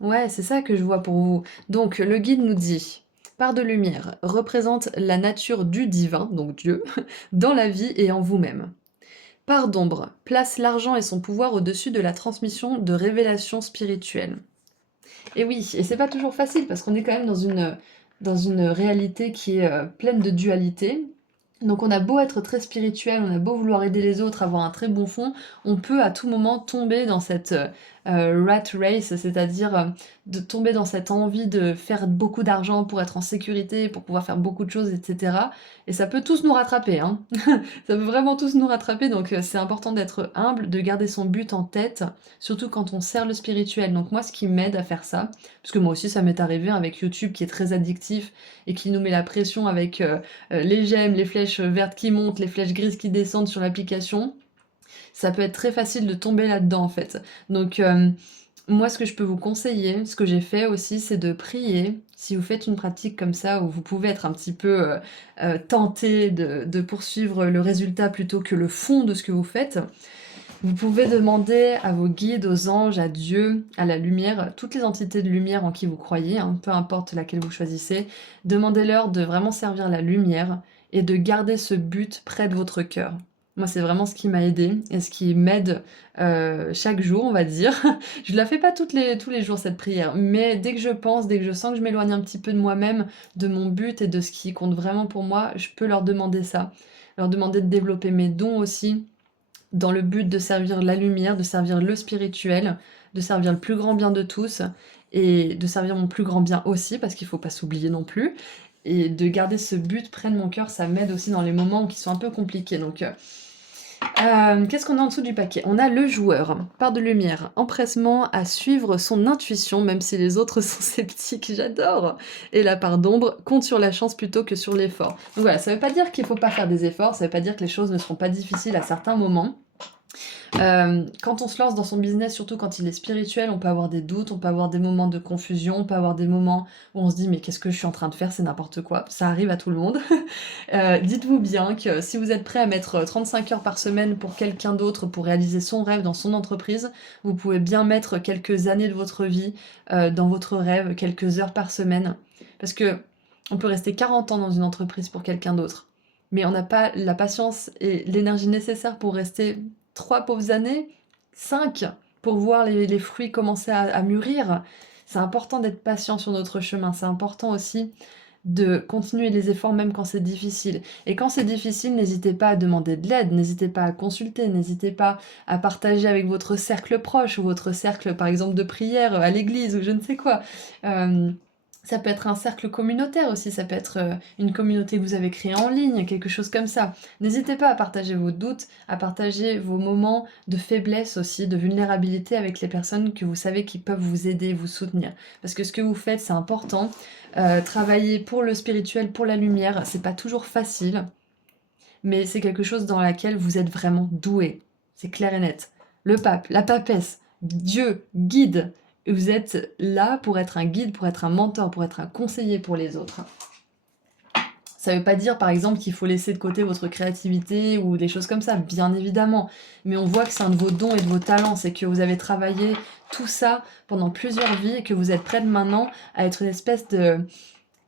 Ouais, c'est ça que je vois pour vous. Donc le guide nous dit: part de lumière représente la nature du divin, donc Dieu, dans la vie et en vous-même. Part d'ombre place l'argent et son pouvoir au-dessus de la transmission de révélations spirituelles. Et oui, et c'est pas toujours facile parce qu'on est quand même dans une réalité qui est pleine de dualité. Donc on a beau être très spirituel, on a beau vouloir aider les autres, avoir un très bon fond, on peut à tout moment tomber dans cette rat race, c'est-à-dire de tomber dans cette envie de faire beaucoup d'argent pour être en sécurité, pour pouvoir faire beaucoup de choses, etc. Et ça peut tous nous rattraper, hein. Ça peut vraiment tous nous rattraper, donc c'est important d'être humble, de garder son but en tête, surtout quand on sert le spirituel. Donc moi, ce qui m'aide à faire ça, parce que moi aussi ça m'est arrivé avec YouTube qui est très addictif et qui nous met la pression avec les j'aime, les flèches vertes qui montent, les flèches grises qui descendent sur l'application, ça peut être très facile de tomber là-dedans en fait. Donc moi ce que je peux vous conseiller, ce que j'ai fait aussi, c'est de prier. Si vous faites une pratique comme ça où vous pouvez être un petit peu tenté de poursuivre le résultat plutôt que le fond de ce que vous faites, vous pouvez demander à vos guides, aux anges, à Dieu, à la lumière, toutes les entités de lumière en qui vous croyez, hein, peu importe laquelle vous choisissez, demandez-leur de vraiment servir la lumière et de garder ce but près de votre cœur. Moi, c'est vraiment ce qui m'a aidé et ce qui m'aide chaque jour, on va dire. Je la fais pas tous les jours, cette prière, mais dès que je pense, dès que je sens que je m'éloigne un petit peu de moi-même, de mon but et de ce qui compte vraiment pour moi, je peux leur demander ça. Leur demander de développer mes dons aussi, dans le but de servir la lumière, de servir le spirituel, de servir le plus grand bien de tous. et de servir mon plus grand bien aussi, parce qu'il faut pas s'oublier non plus. Et de garder ce but près de mon cœur, ça m'aide aussi dans les moments qui sont un peu compliqués. Donc, qu'est-ce qu'on a en dessous du paquet? On a le joueur, part de lumière, empressement à suivre son intuition, même si les autres sont sceptiques, j'adore! Et la part d'ombre, compte sur la chance plutôt que sur l'effort. Donc voilà, ça veut pas dire qu'il faut pas faire des efforts, ça veut pas dire que les choses ne seront pas difficiles à certains moments. Quand on se lance dans son business, surtout quand il est spirituel, on peut avoir des doutes, on peut avoir des moments de confusion, on peut avoir des moments où on se dit: «Mais qu'est-ce que je suis en train de faire? C'est n'importe quoi». Ça arrive à tout le monde. Dites-vous bien que si vous êtes prêt à mettre 35 heures par semaine pour quelqu'un d'autre, pour réaliser son rêve dans son entreprise, vous pouvez bien mettre quelques années de votre vie, dans votre rêve, quelques heures par semaine. Parce qu'on peut rester 40 ans dans une entreprise pour quelqu'un d'autre, mais on n'a pas la patience et l'énergie nécessaire pour rester 3 pauvres années, 5, pour voir les fruits commencer à mûrir. C'est important d'être patient sur notre chemin, c'est important aussi de continuer les efforts même quand c'est difficile. Et quand c'est difficile, n'hésitez pas à demander de l'aide, n'hésitez pas à consulter, n'hésitez pas à partager avec votre cercle proche ou votre cercle par exemple de prière à l'église ou je ne sais quoi. Ça peut être un cercle communautaire aussi, ça peut être une communauté que vous avez créée en ligne, quelque chose comme ça. N'hésitez pas à partager vos doutes, à partager vos moments de faiblesse aussi, de vulnérabilité avec les personnes que vous savez qui peuvent vous aider, vous soutenir. Parce que ce que vous faites, c'est important. Travailler pour le spirituel, pour la lumière, c'est pas toujours facile, mais c'est quelque chose dans laquelle vous êtes vraiment doué. C'est clair et net. Le pape, la papesse, Dieu, guide. Et vous êtes là pour être un guide, pour être un mentor, pour être un conseiller pour les autres. Ça veut pas dire, par exemple, qu'il faut laisser de côté votre créativité ou des choses comme ça, bien évidemment. Mais on voit que c'est un de vos dons et de vos talents, c'est que vous avez travaillé tout ça pendant plusieurs vies et que vous êtes prête maintenant à être une espèce de...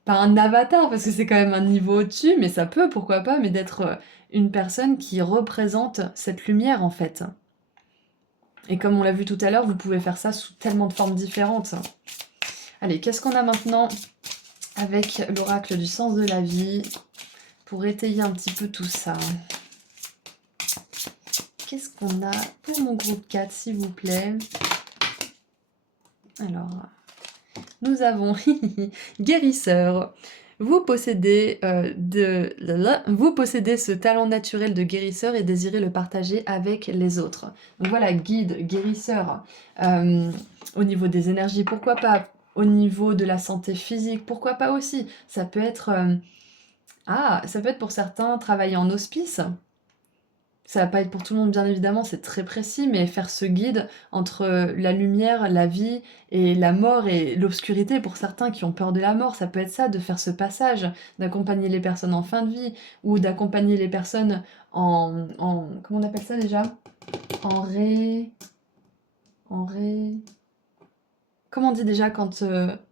Pas un avatar, parce que c'est quand même un niveau au-dessus, mais ça peut, pourquoi pas, mais d'être une personne qui représente cette lumière, en fait. Et comme on l'a vu tout à l'heure, vous pouvez faire ça sous tellement de formes différentes. Allez, qu'est-ce qu'on a maintenant avec l'oracle du sens de la vie pour étayer un petit peu tout ça? Qu'est-ce qu'on a pour mon groupe 4, s'il vous plaît? Alors, nous avons guérisseur. Vous possédez ce talent naturel de guérisseur et désirez le partager avec les autres. Donc voilà, guide, guérisseur. Au niveau des énergies, pourquoi pas? Au niveau de la santé physique, pourquoi pas aussi? Ça peut être... ça peut être pour certains travailler en hospice. Ça va pas être pour tout le monde, bien évidemment, c'est très précis, mais faire ce guide entre la lumière, la vie et la mort et l'obscurité, pour certains qui ont peur de la mort, ça peut être ça, de faire ce passage, d'accompagner les personnes en fin de vie, ou d'accompagner les personnes comment on appelle ça déjà? En ré... En ré... Comment on dit déjà quand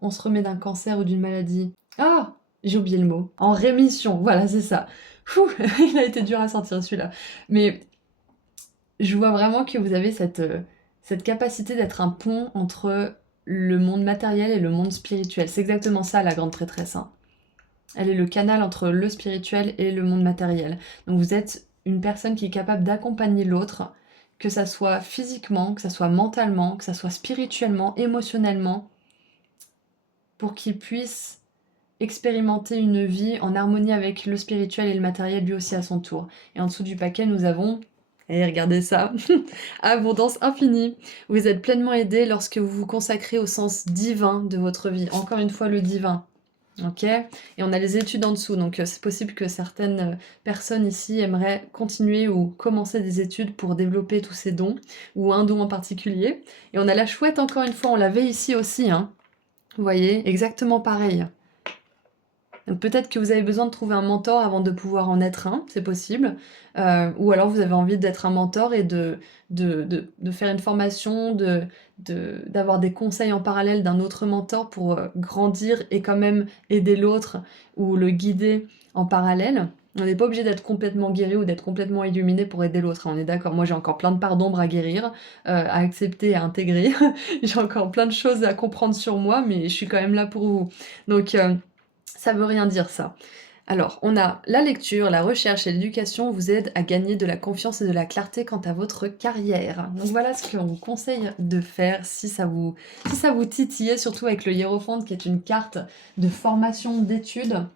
on se remet d'un cancer ou d'une maladie? Ah! J'ai oublié le mot. En rémission, voilà, c'est ça. Fouh, il a été dur à sortir celui-là. Mais je vois vraiment que vous avez cette capacité d'être un pont entre le monde matériel et le monde spirituel. C'est exactement ça, la grande prêtresse, hein. Elle est le canal entre le spirituel et le monde matériel. Donc vous êtes une personne qui est capable d'accompagner l'autre, que ça soit physiquement, que ça soit mentalement, que ça soit spirituellement, émotionnellement, pour qu'il puisse expérimenter une vie en harmonie avec le spirituel et le matériel lui aussi à son tour. Et en dessous du paquet, nous avons... Et regardez ça, abondance infinie. Vous êtes pleinement aidé lorsque vous vous consacrez au sens divin de votre vie. Encore une fois, le divin. Ok? Et on a les études en dessous, donc c'est possible que certaines personnes ici aimeraient continuer ou commencer des études pour développer tous ces dons, ou un don en particulier. Et on a la chouette, encore une fois, on l'avait ici aussi, hein. Vous voyez, exactement pareil. Donc peut-être que vous avez besoin de trouver un mentor avant de pouvoir en être un, c'est possible. Ou alors vous avez envie d'être un mentor et de faire une formation, d'avoir des conseils en parallèle d'un autre mentor pour grandir et quand même aider l'autre ou le guider en parallèle. On n'est pas obligé d'être complètement guéri ou d'être complètement illuminé pour aider l'autre, hein, on est d'accord. Moi j'ai encore plein de parts d'ombre à guérir, à accepter, à intégrer. J'ai encore plein de choses à comprendre sur moi, mais je suis quand même là pour vous. Donc... ça veut rien dire ça. Alors, on a la lecture, la recherche et l'éducation vous aident à gagner de la confiance et de la clarté quant à votre carrière. Donc voilà ce qu'on vous conseille de faire si ça vous titillait, surtout avec le Hiérophant qui est une carte de formation d'études.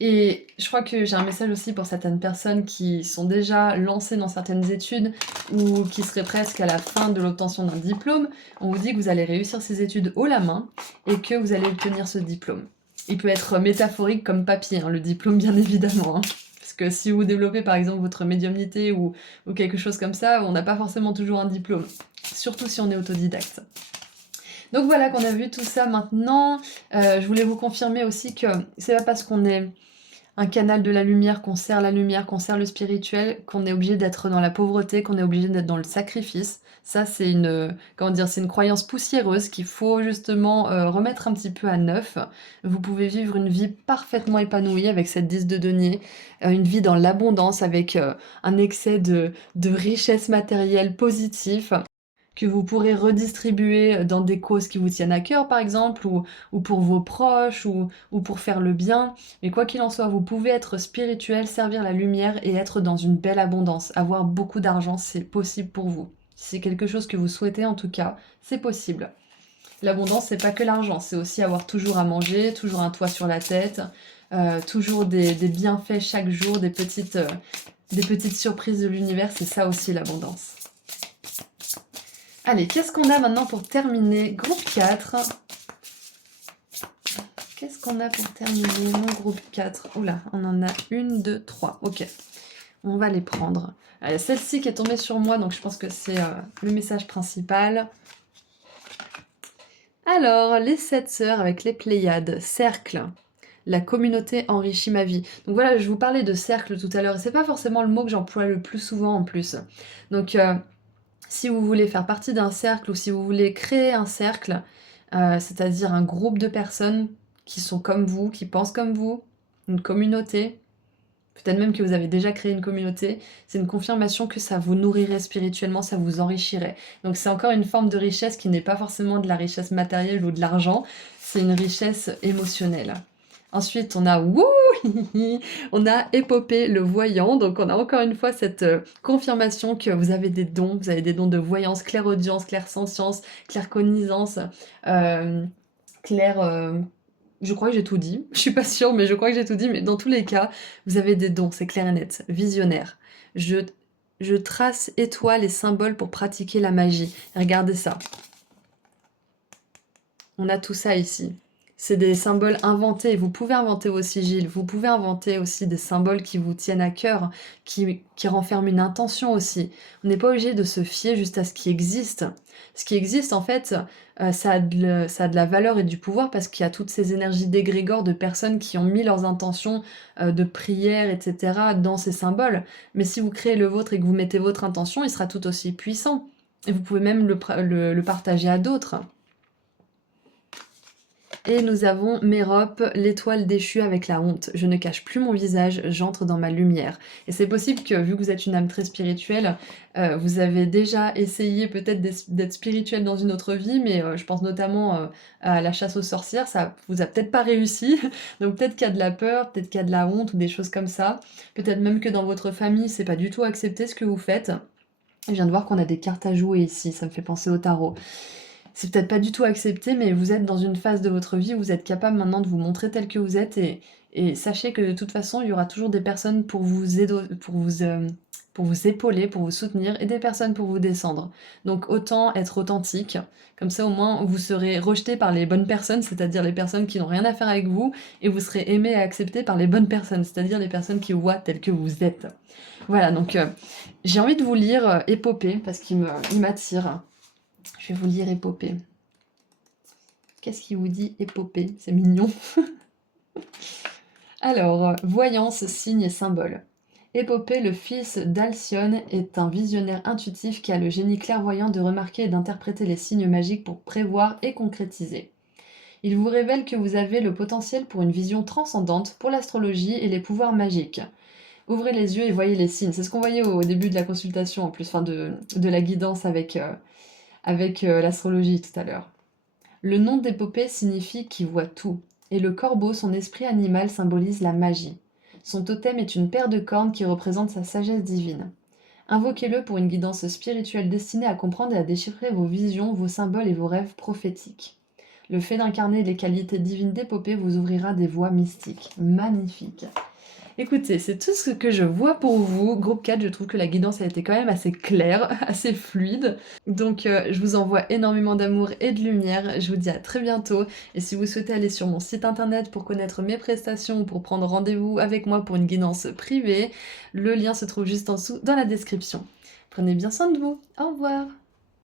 Et je crois que j'ai un message aussi pour certaines personnes qui sont déjà lancées dans certaines études ou qui seraient presque à la fin de l'obtention d'un diplôme. On vous dit que vous allez réussir ces études haut la main et que vous allez obtenir ce diplôme. Il peut être métaphorique comme papier, hein, le diplôme bien évidemment. Hein. Parce que si vous développez par exemple votre médiumnité ou quelque chose comme ça, on n'a pas forcément toujours un diplôme. Surtout si on est autodidacte. Donc voilà qu'on a vu tout ça maintenant. Je voulais vous confirmer aussi que c'est pas parce qu'on est un canal de la lumière, qu'on sert la lumière, qu'on sert le spirituel, qu'on est obligé d'être dans la pauvreté, qu'on est obligé d'être dans le sacrifice. Ça, c'est c'est une croyance poussiéreuse qu'il faut justement remettre un petit peu à neuf. Vous pouvez vivre une vie parfaitement épanouie avec cette 10 de denier, une vie dans l'abondance avec un excès de richesse matérielle positif que vous pourrez redistribuer dans des causes qui vous tiennent à cœur, par exemple, ou pour vos proches, ou pour faire le bien. Mais quoi qu'il en soit, vous pouvez être spirituel, servir la lumière et être dans une belle abondance. Avoir beaucoup d'argent, c'est possible pour vous. Si c'est quelque chose que vous souhaitez, en tout cas, c'est possible. L'abondance, c'est pas que l'argent, c'est aussi avoir toujours à manger, toujours un toit sur la tête, toujours des bienfaits chaque jour, des petites surprises de l'univers, c'est ça aussi l'abondance. Allez, qu'est-ce qu'on a maintenant pour terminer? Groupe 4. Qu'est-ce qu'on a pour terminer mon groupe 4? Oula, on en a 1, 2, 3. Ok, on va les prendre. Celle-ci qui est tombée sur moi, donc je pense que c'est le message principal. Alors, les 7 sœurs avec les Pléiades, cercle. La communauté enrichit ma vie. Donc voilà, je vous parlais de cercle tout à l'heure, et c'est pas forcément le mot que j'emploie le plus souvent en plus. Donc, si vous voulez faire partie d'un cercle ou si vous voulez créer un cercle, c'est-à-dire un groupe de personnes qui sont comme vous, qui pensent comme vous, une communauté, peut-être même que vous avez déjà créé une communauté, c'est une confirmation que ça vous nourrirait spirituellement, ça vous enrichirait. Donc c'est encore une forme de richesse qui n'est pas forcément de la richesse matérielle ou de l'argent, c'est une richesse émotionnelle. Ensuite, on a on a Épopée le voyant, donc on a encore une fois cette confirmation que vous avez des dons de voyance, clairaudience, clairsentience, claircognizance, clair... je crois que j'ai tout dit, je suis pas sûre, mais je crois que j'ai tout dit, mais dans tous les cas, vous avez des dons, c'est clair et net, visionnaire. Je trace étoiles et symboles pour pratiquer la magie. Regardez ça. On a tout ça ici. C'est des symboles inventés. Vous pouvez inventer vos sigils. Vous pouvez inventer aussi des symboles qui vous tiennent à cœur, qui renferment une intention aussi. On n'est pas obligé de se fier juste à ce qui existe. Ce qui existe, en fait, ça a de la valeur et du pouvoir parce qu'il y a toutes ces énergies d'égrégores de personnes qui ont mis leurs intentions de prière, etc., dans ces symboles. Mais si vous créez le vôtre et que vous mettez votre intention, il sera tout aussi puissant. Et vous pouvez même le partager à d'autres. Et nous avons Mérope, l'étoile déchue avec la honte. Je ne cache plus mon visage, j'entre dans ma lumière. Et c'est possible que, vu que vous êtes une âme très spirituelle, vous avez déjà essayé peut-être d'être spirituel dans une autre vie, mais je pense notamment à la chasse aux sorcières, ça vous a peut-être pas réussi. Donc peut-être qu'il y a de la peur, peut-être qu'il y a de la honte ou des choses comme ça. Peut-être même que dans votre famille, c'est pas du tout accepté ce que vous faites. Je viens de voir qu'on a des cartes à jouer ici, ça me fait penser au tarot. C'est peut-être pas du tout accepté, mais vous êtes dans une phase de votre vie où vous êtes capable maintenant de vous montrer tel que vous êtes et sachez que de toute façon, il y aura toujours des personnes pour vous aider, pour vous épauler, pour vous soutenir et des personnes pour vous descendre. Donc autant être authentique, comme ça au moins vous serez rejeté par les bonnes personnes, c'est-à-dire les personnes qui n'ont rien à faire avec vous, et vous serez aimé et accepté par les bonnes personnes, c'est-à-dire les personnes qui vous voient tel que vous êtes. Voilà, donc j'ai envie de vous lire Épopée parce qu'il m'attire. Je vais vous lire Épopée. Qu'est-ce qui vous dit Épopée? C'est mignon. Alors, voyance, signe et symbole. Épopée, le fils d'Alcyone, est un visionnaire intuitif qui a le génie clairvoyant de remarquer et d'interpréter les signes magiques pour prévoir et concrétiser. Il vous révèle que vous avez le potentiel pour une vision transcendante pour l'astrologie et les pouvoirs magiques. Ouvrez les yeux et voyez les signes. C'est ce qu'on voyait au début de la consultation, en plus, enfin de la guidance avec l'astrologie tout à l'heure. Le nom d'Épopée signifie qui voit tout. Et le corbeau, son esprit animal, symbolise la magie. Son totem est une paire de cornes qui représente sa sagesse divine. Invoquez-le pour une guidance spirituelle destinée à comprendre et à déchiffrer vos visions, vos symboles et vos rêves prophétiques. Le fait d'incarner les qualités divines d'Épopée vous ouvrira des voies mystiques. Magnifique. Écoutez, c'est tout ce que je vois pour vous. Groupe 4, je trouve que la guidance a été quand même assez claire, assez fluide. Donc je vous envoie énormément d'amour et de lumière. Je vous dis à très bientôt. Et si vous souhaitez aller sur mon site internet pour connaître mes prestations ou pour prendre rendez-vous avec moi pour une guidance privée, le lien se trouve juste en dessous dans la description. Prenez bien soin de vous. Au revoir.